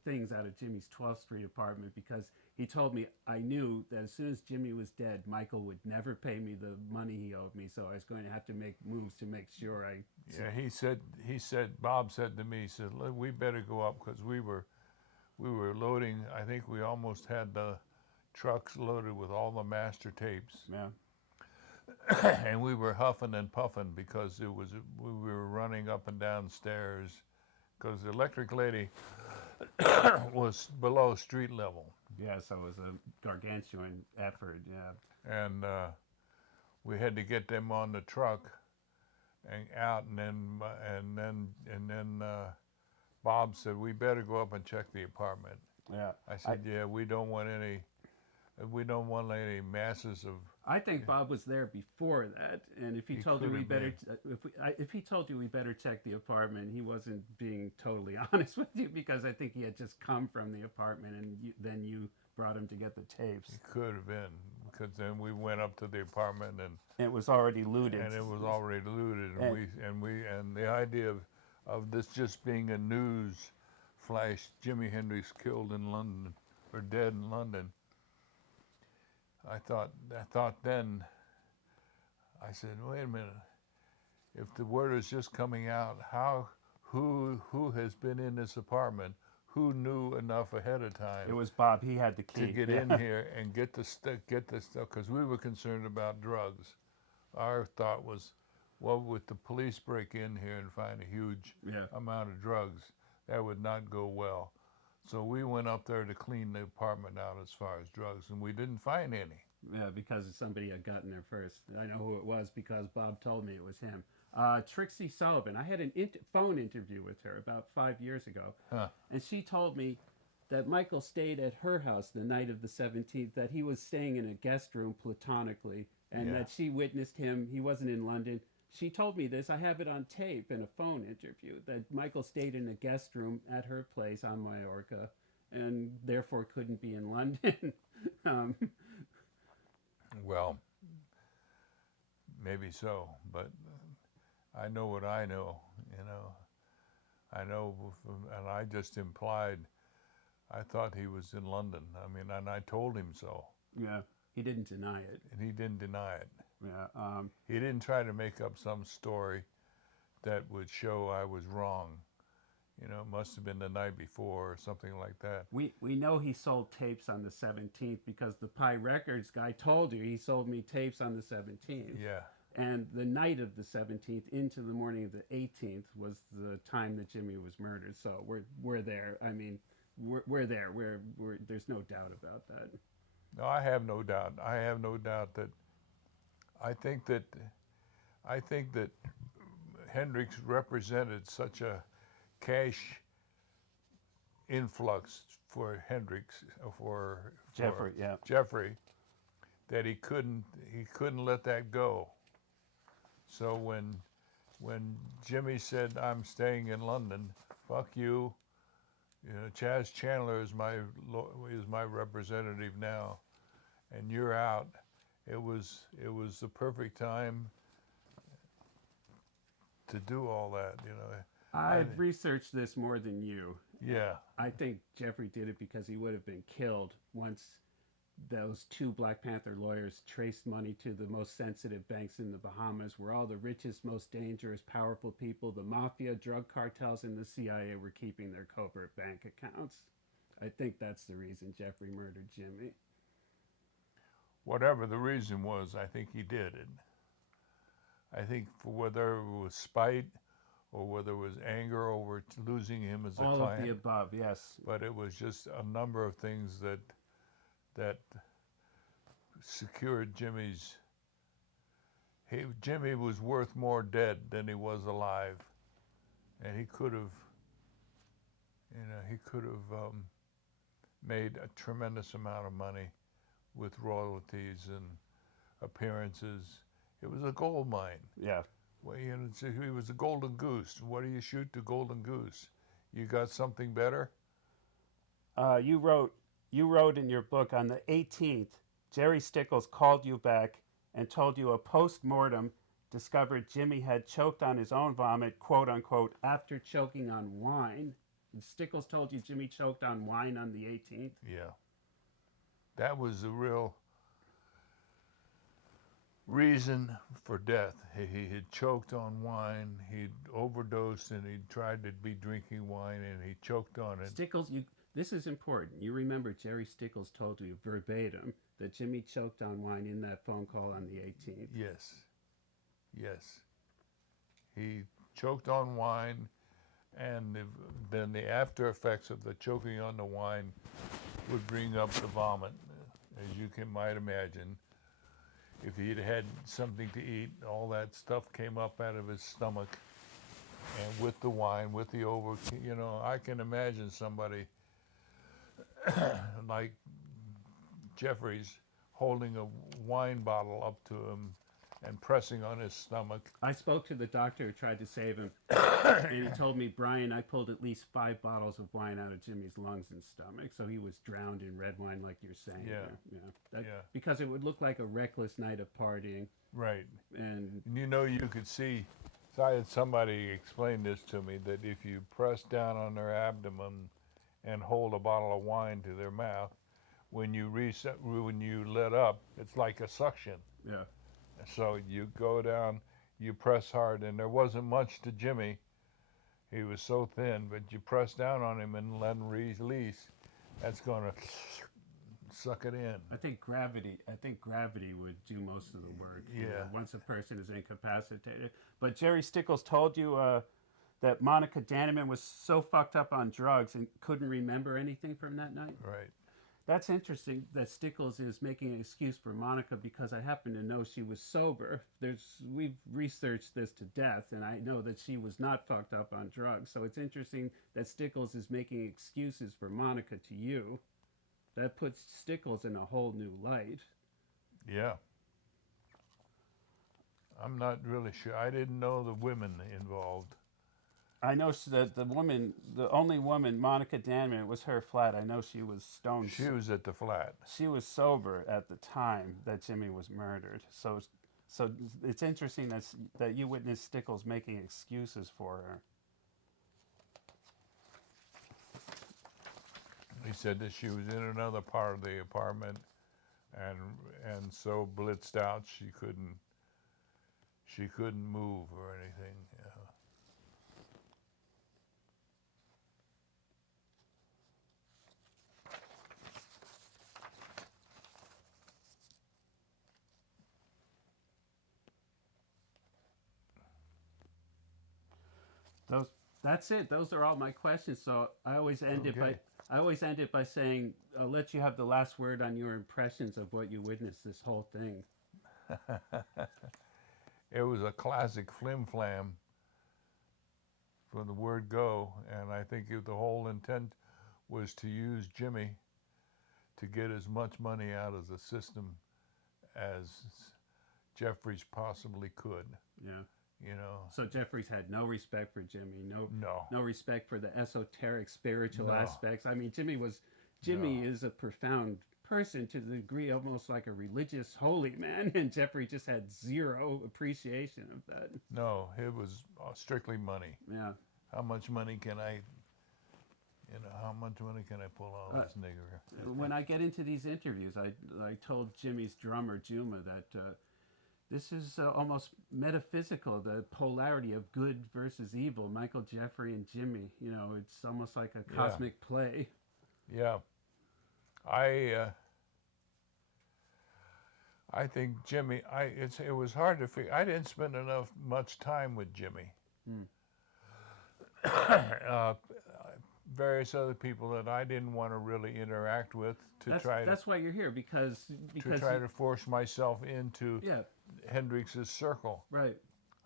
things out of Jimmy's 12th Street apartment, because he told me, I knew that as soon as Jimmy was dead, Michael would never pay me the money he owed me, so I was going to have to make moves to make sure I... Yeah, Bob said to me, he said, "Look, we better go up," because we were loading, I think we almost had the trucks loaded with all the master tapes. Yeah. And we were huffing and puffing because we were running up and down stairs, because the Electric Lady was below street level. Yeah, so it was a gargantuan effort. Yeah. And we had to get them on the truck and out, and then Bob said, "We better go up and check the apartment." Yeah. I said, "Yeah, we don't want any masses of." I think Bob was there before that, and if he told you we better, if he told you we better check the apartment, he wasn't being totally honest with you, because I think he had just come from the apartment, and then you brought him to get the tapes. It could have been, because then we went up to the apartment and it was already looted. And it was already looted, and the idea of this just being a news flash, Jimi Hendrix killed in London or dead in London. I thought then, I said, wait a minute, if the word is just coming out, who has been in this apartment, who knew enough ahead of time It was Bob. He had the key. to get in here and get the stuff, because we were concerned about drugs. Our thought was, well, would the police break in here and find a huge amount of drugs? That would not go well. So we went up there to clean the apartment out as far as drugs, and we didn't find any. Yeah, because somebody had gotten there first. I know who it was because Bob told me it was him. Trixie Sullivan. I had an phone interview with her about 5 years ago, and she told me that Michael stayed at her house the night of the 17th, that he was staying in a guest room platonically, and that she witnessed him. He wasn't in London. She told me this. I have it on tape in a phone interview that Michael stayed in a guest room at her place on Majorca and therefore couldn't be in London. Well, maybe so, but I know what I know, you know. I know, and I just implied, I thought he was in London. I mean, and I told him so. Yeah, he didn't deny it. And he didn't deny it. Yeah. He didn't try to make up some story that would show I was wrong. You know, it must have been the night before or something like that. We know he sold tapes on the 17th because the Pi Records guy told you he sold me tapes on the 17th. Yeah. And the night of the 17th into the morning of the 18th was the time that Jimmy was murdered. So we're there. I mean, we're there. We're there's no doubt about that. No, I have no doubt. I have no doubt that I think that Hendrix represented such a cash influx for Hendrix, for Jeffrey, that he couldn't let that go. So when Jimmy said, "I'm staying in London, fuck you," you know, Chaz Chandler is my representative now, and you're out. It was the perfect time to do all that, you know. I've researched this more than you. Yeah. I think Jeffrey did it because he would have been killed once those two Black Panther lawyers traced money to the most sensitive banks in the Bahamas, where all the richest, most dangerous, powerful people, the mafia, drug cartels, and the CIA were keeping their covert bank accounts. I think that's the reason Jeffrey murdered Jimmy. Whatever the reason was, I think he did it. I think for whether it was spite or whether it was anger over losing him as a client. All of the above, yes. But it was just a number of things that secured Jimmy's. Jimmy was worth more dead than he was alive, and he could have, made a tremendous amount of money with royalties and appearances. It was a gold mine. Yeah. Well, you know, he was a golden goose. What do you shoot the golden goose? You got something better? You wrote in your book on the 18th, Jerry Stickles called you back and told you a post-mortem discovered Jimmy had choked on his own vomit, quote unquote, after choking on wine. And Stickles told you Jimmy choked on wine on the 18th? Yeah. That was the real reason for death. He had choked on wine, he'd overdosed, and he'd tried to be drinking wine, and he choked on it. Stickles, this is important. You remember Jerry Stickles told you verbatim that Jimmy choked on wine in that phone call on the 18th. Yes. Yes. He choked on wine, and then the after effects of the choking on the wine would bring up the vomit, as you might imagine. If he'd had something to eat, all that stuff came up out of his stomach, and with the wine, with the I can imagine somebody like Jeffries holding a wine bottle up to him and pressing on his stomach. I spoke to the doctor who tried to save him, and he told me, Brian, I pulled at least 5 bottles of wine out of Jimmy's lungs and stomach, so he was drowned in red wine, like you're saying. Yeah. Because it would look like a reckless night of partying. Right. And you could see, so I had somebody explain this to me, that if you press down on their abdomen and hold a bottle of wine to their mouth, when you let up, it's like a suction. yeah. So you go down, you press hard, and there wasn't much to Jimi. He was so thin, but you press down on him and let him release, that's going to suck it in. I think gravity would do most of the work. Yeah. Once a person is incapacitated. But Jerry Stickles told you that Monica Danneman was so fucked up on drugs and couldn't remember anything from that night. Right. That's interesting that Stickles is making an excuse for Monica because I happen to know she was sober. We've researched this to death, and I know that she was not fucked up on drugs. So it's interesting that Stickles is making excuses for Monica to you. That puts Stickles in a whole new light. Yeah. I'm not really sure. I didn't know the women involved. I know that the only woman, Monica Danman, it was her flat. I know she was stoned. She was at the flat. She was sober at the time that Jimi was murdered. So it's interesting that you witnessed Stickles making excuses for her. He said that she was in another part of the apartment, and so blitzed out she couldn't move or anything. Yeah. That's it. Those are all my questions. So I always end it by saying I'll let you have the last word on your impressions of what you witnessed this whole thing. It was a classic flim flam from the word go, and I think the whole intent was to use Jimi to get as much money out of the system as Jeffries possibly could. Yeah. You know. So Jeffries had no respect for Jimi, No. no respect for the esoteric spiritual No. aspects. I mean, Jimi is a profound person to the degree almost like a religious holy man, and Jeffrey just had zero appreciation of that. No, it was strictly money. Yeah. How much money can I pull out of this nigger? When I get into these interviews, I told Jimmy's drummer Juma that this is almost metaphysical, the polarity of good versus evil, Michael Jeffrey and Jimi. It's almost like a cosmic play. Yeah. I think Jimi, it was hard to figure. I didn't spend much time with Jimi. Various other people that I didn't want to really interact with that's why you're here, because to try to force myself into Hendrix's circle. Right.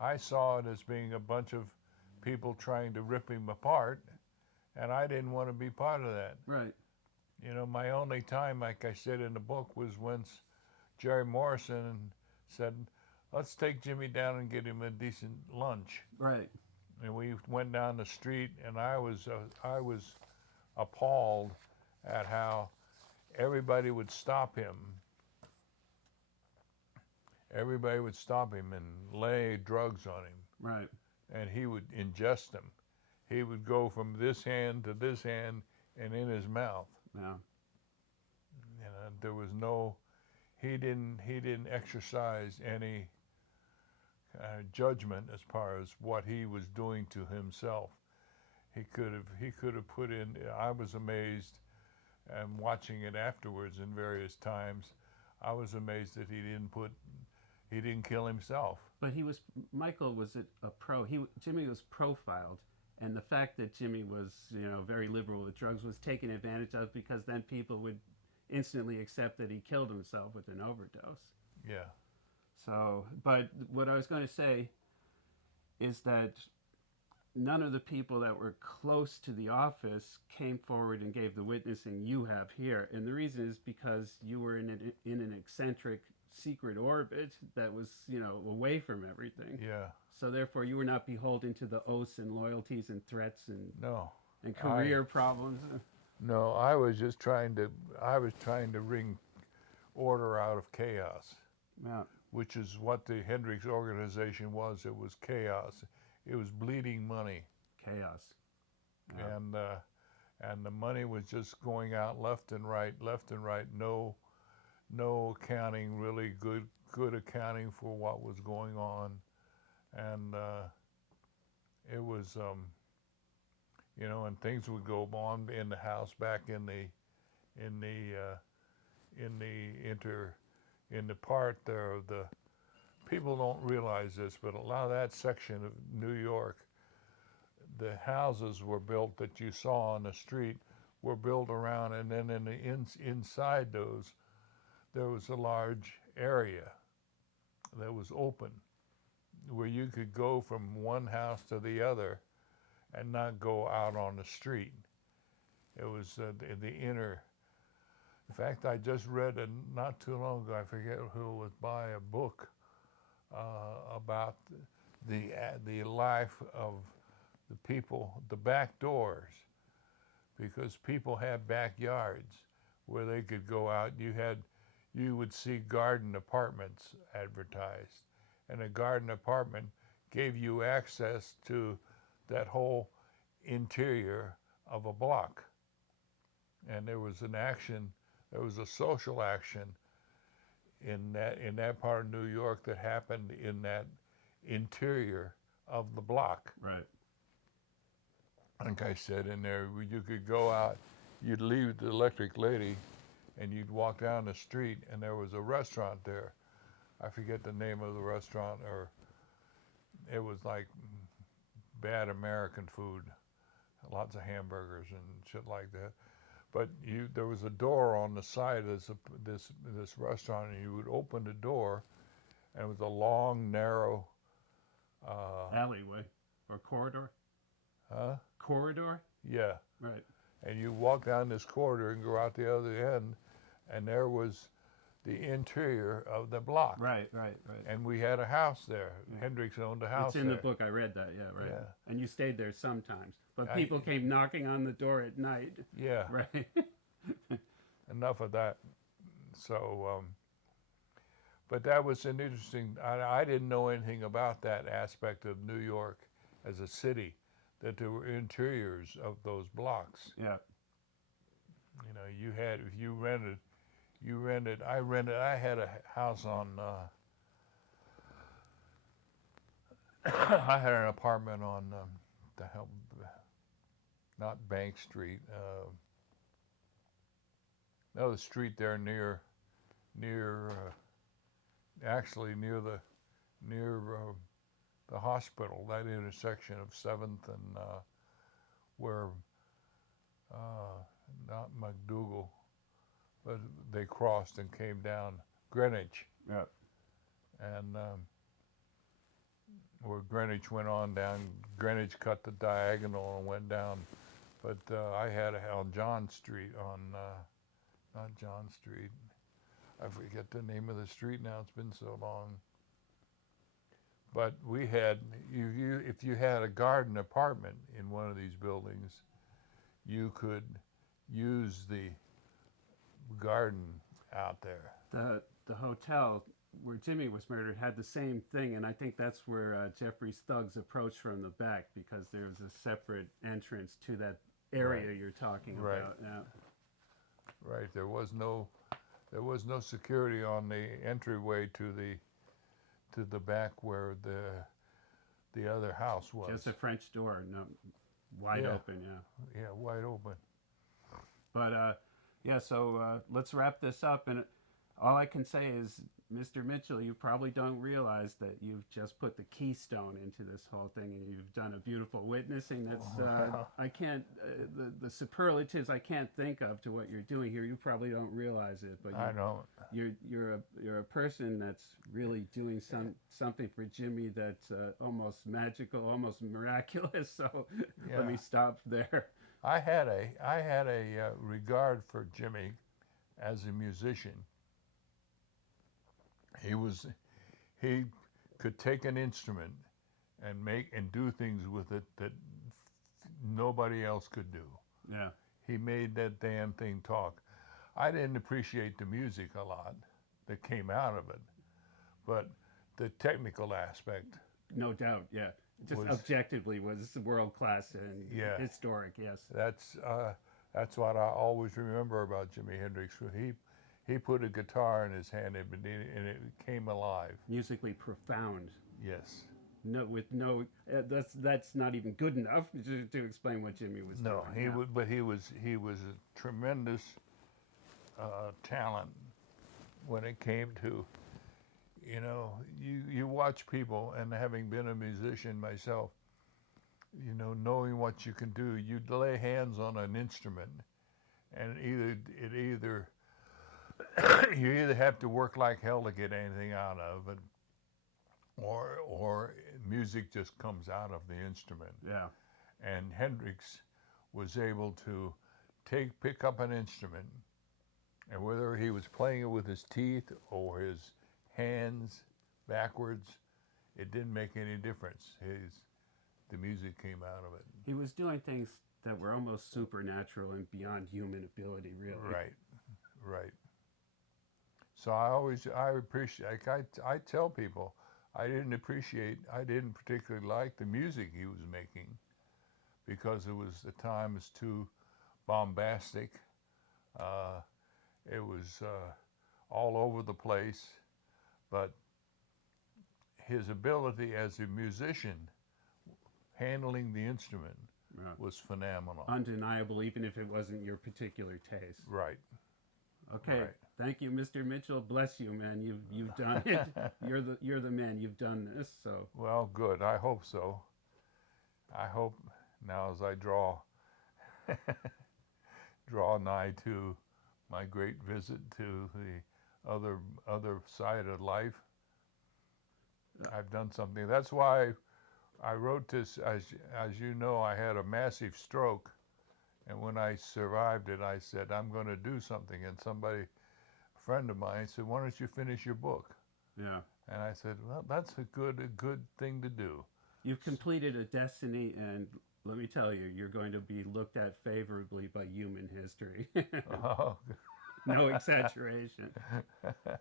I saw it as being a bunch of people trying to rip him apart, and I didn't want to be part of that. Right. My only time, like I said in the book, was once Jerry Morrison said, let's take Jimi down and get him a decent lunch. Right. And we went down the street, and I was appalled at how everybody would stop him. Everybody would stop him and lay drugs on him. Right. And he would ingest them. He would go from this hand to this hand and in his mouth. Yeah. There was he didn't exercise any judgment as far as what he was doing to himself. He could have put in. I was amazed, and watching it afterwards in various times, I was amazed that he didn't kill himself. But Michael was a pro. Jimi was profiled, and the fact that Jimi was very liberal with drugs was taken advantage of, because then people would instantly accept that he killed himself with an overdose. Yeah. So, but what I was going to say is that none of the people that were close to the office came forward and gave the witnessing you have here. And the reason is because you were in an eccentric secret orbit that was, away from everything. Yeah. So therefore you were not beholden to the oaths and loyalties and threats and career problems. No, I was trying to wring order out of chaos. Yeah. Which is what the Hendrix organization was. It was chaos. It was bleeding money. Chaos. Yeah. And the money was just going out left and right. No accounting, really good accounting for what was going on. and it was, and things would go on in the house back in the in the inter in the part there of the people don't realize this, but a lot of that section of New York, the houses were built that you saw on the street were built around, and then in the inside those there was a large area that was open where you could go from one house to the other and not go out on the street. It was the inner. In fact, I just read not too long ago, I forget who it was by, a book about the life of the people, the back doors, because people had backyards where they could go out. You would see garden apartments advertised, and a garden apartment gave you access to that whole interior of a block. And there was a social action in that part of New York that happened in that interior of the block. Right. Like I said, in there, you could go out, you'd leave the Electric Lady, and you'd walk down the street, and there was a restaurant there. I forget the name of the restaurant, or it was like bad American food, lots of hamburgers and shit like that. But there was a door on the side of this restaurant, and you would open the door, and it was a long, narrow alleyway or corridor. Corridor. Yeah. Right. And you walk down this corridor and go out the other end, and there was the interior of the block. Right. And we had a house there. Yeah. Hendrix owned a house. It's in there. the book. I read that. Yeah. Right. Yeah. And you stayed there sometimes, but people came knocking on the door at night. Yeah. Right. Enough of that. So, but that was an interesting. I didn't know anything about that aspect of New York as a city, that there were interiors of those blocks. Yeah. You had, if you rented. I had a house on. I had an apartment on not Bank Street. No, the street there near actually near the hospital, that intersection of 7th and where not McDougal, but they crossed and came down Greenwich. Yeah. And where Greenwich went on down, Greenwich cut the diagonal and went down. But I had on John Street, not John Street. I forget the name of the street now. It's been so long. But we had, if you had a garden apartment in one of these buildings, you could use the garden out there. The hotel where Jimmy was murdered had the same thing, and I think that's where Jeffrey's thugs approached from the back, because there was a separate entrance to that area you're talking about. Yeah. Right. There was no security on the entryway to the back where the other house was. Just a French door, no, wide open. Yeah. Yeah, wide open. But so let's wrap this up, and all I can say is, Mr. Mitchell, you probably don't realize that you've just put the keystone into this whole thing, and you've done a beautiful witnessing. That's I can't the superlatives I can't think of to what you're doing here. You probably don't realize it, but I don't. You're a person that's really doing something for Jimmy that's almost magical, almost miraculous. So let me stop there. I had a regard for Jimmy as a musician. He could take an instrument and make and do things with it that nobody else could do. Yeah. He made that damn thing talk. I didn't appreciate the music a lot that came out of it, but the technical aspect. No doubt, yeah. Just objectively was world class and historic, yes. That's what I always remember about Jimi Hendrix. He put a guitar in his hand and it came alive. Musically profound. Yes. No, with no, that's not even good enough to explain what Jimmy was No, doing. he Yeah. would, but he was a tremendous talent when it came to, you watch people, and having been a musician myself, knowing what you can do, you lay hands on an instrument, and it either you either have to work like hell to get anything out of it, or music just comes out of the instrument. Yeah. And Hendrix was able to pick up an instrument, and whether he was playing it with his teeth or his hands backwards, it didn't make any difference. The music came out of it. He was doing things that were almost supernatural and beyond human ability, really. Right, right. So I appreciate. I tell people I didn't particularly like the music he was making because it was the time was too bombastic. Uh, it was all over the place, but his ability as a musician handling the instrument Yeah. was phenomenal. Undeniable, even if it wasn't your particular taste. Right, Okay. right. Thank you, Mr. Mitchell. Bless you, man. You've done it. You're the man. You've done this. So Well, good. I hope so. I hope now as I draw nigh to my great visit to the other side of life, I've done something. That's why I wrote this. As you know, I had a massive stroke, and when I survived it, I said I'm going to do something. And a friend of mine, said, "Why don't you finish your book?" yeah, And I said, "Well, that's a good thing to do." you've completed a destiny, and let me tell you, you're going to be looked at favorably by human history. Oh. No exaggeration.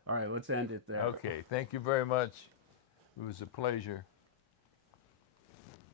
All right, let's end it there. Okay, thank you very much. It was a pleasure.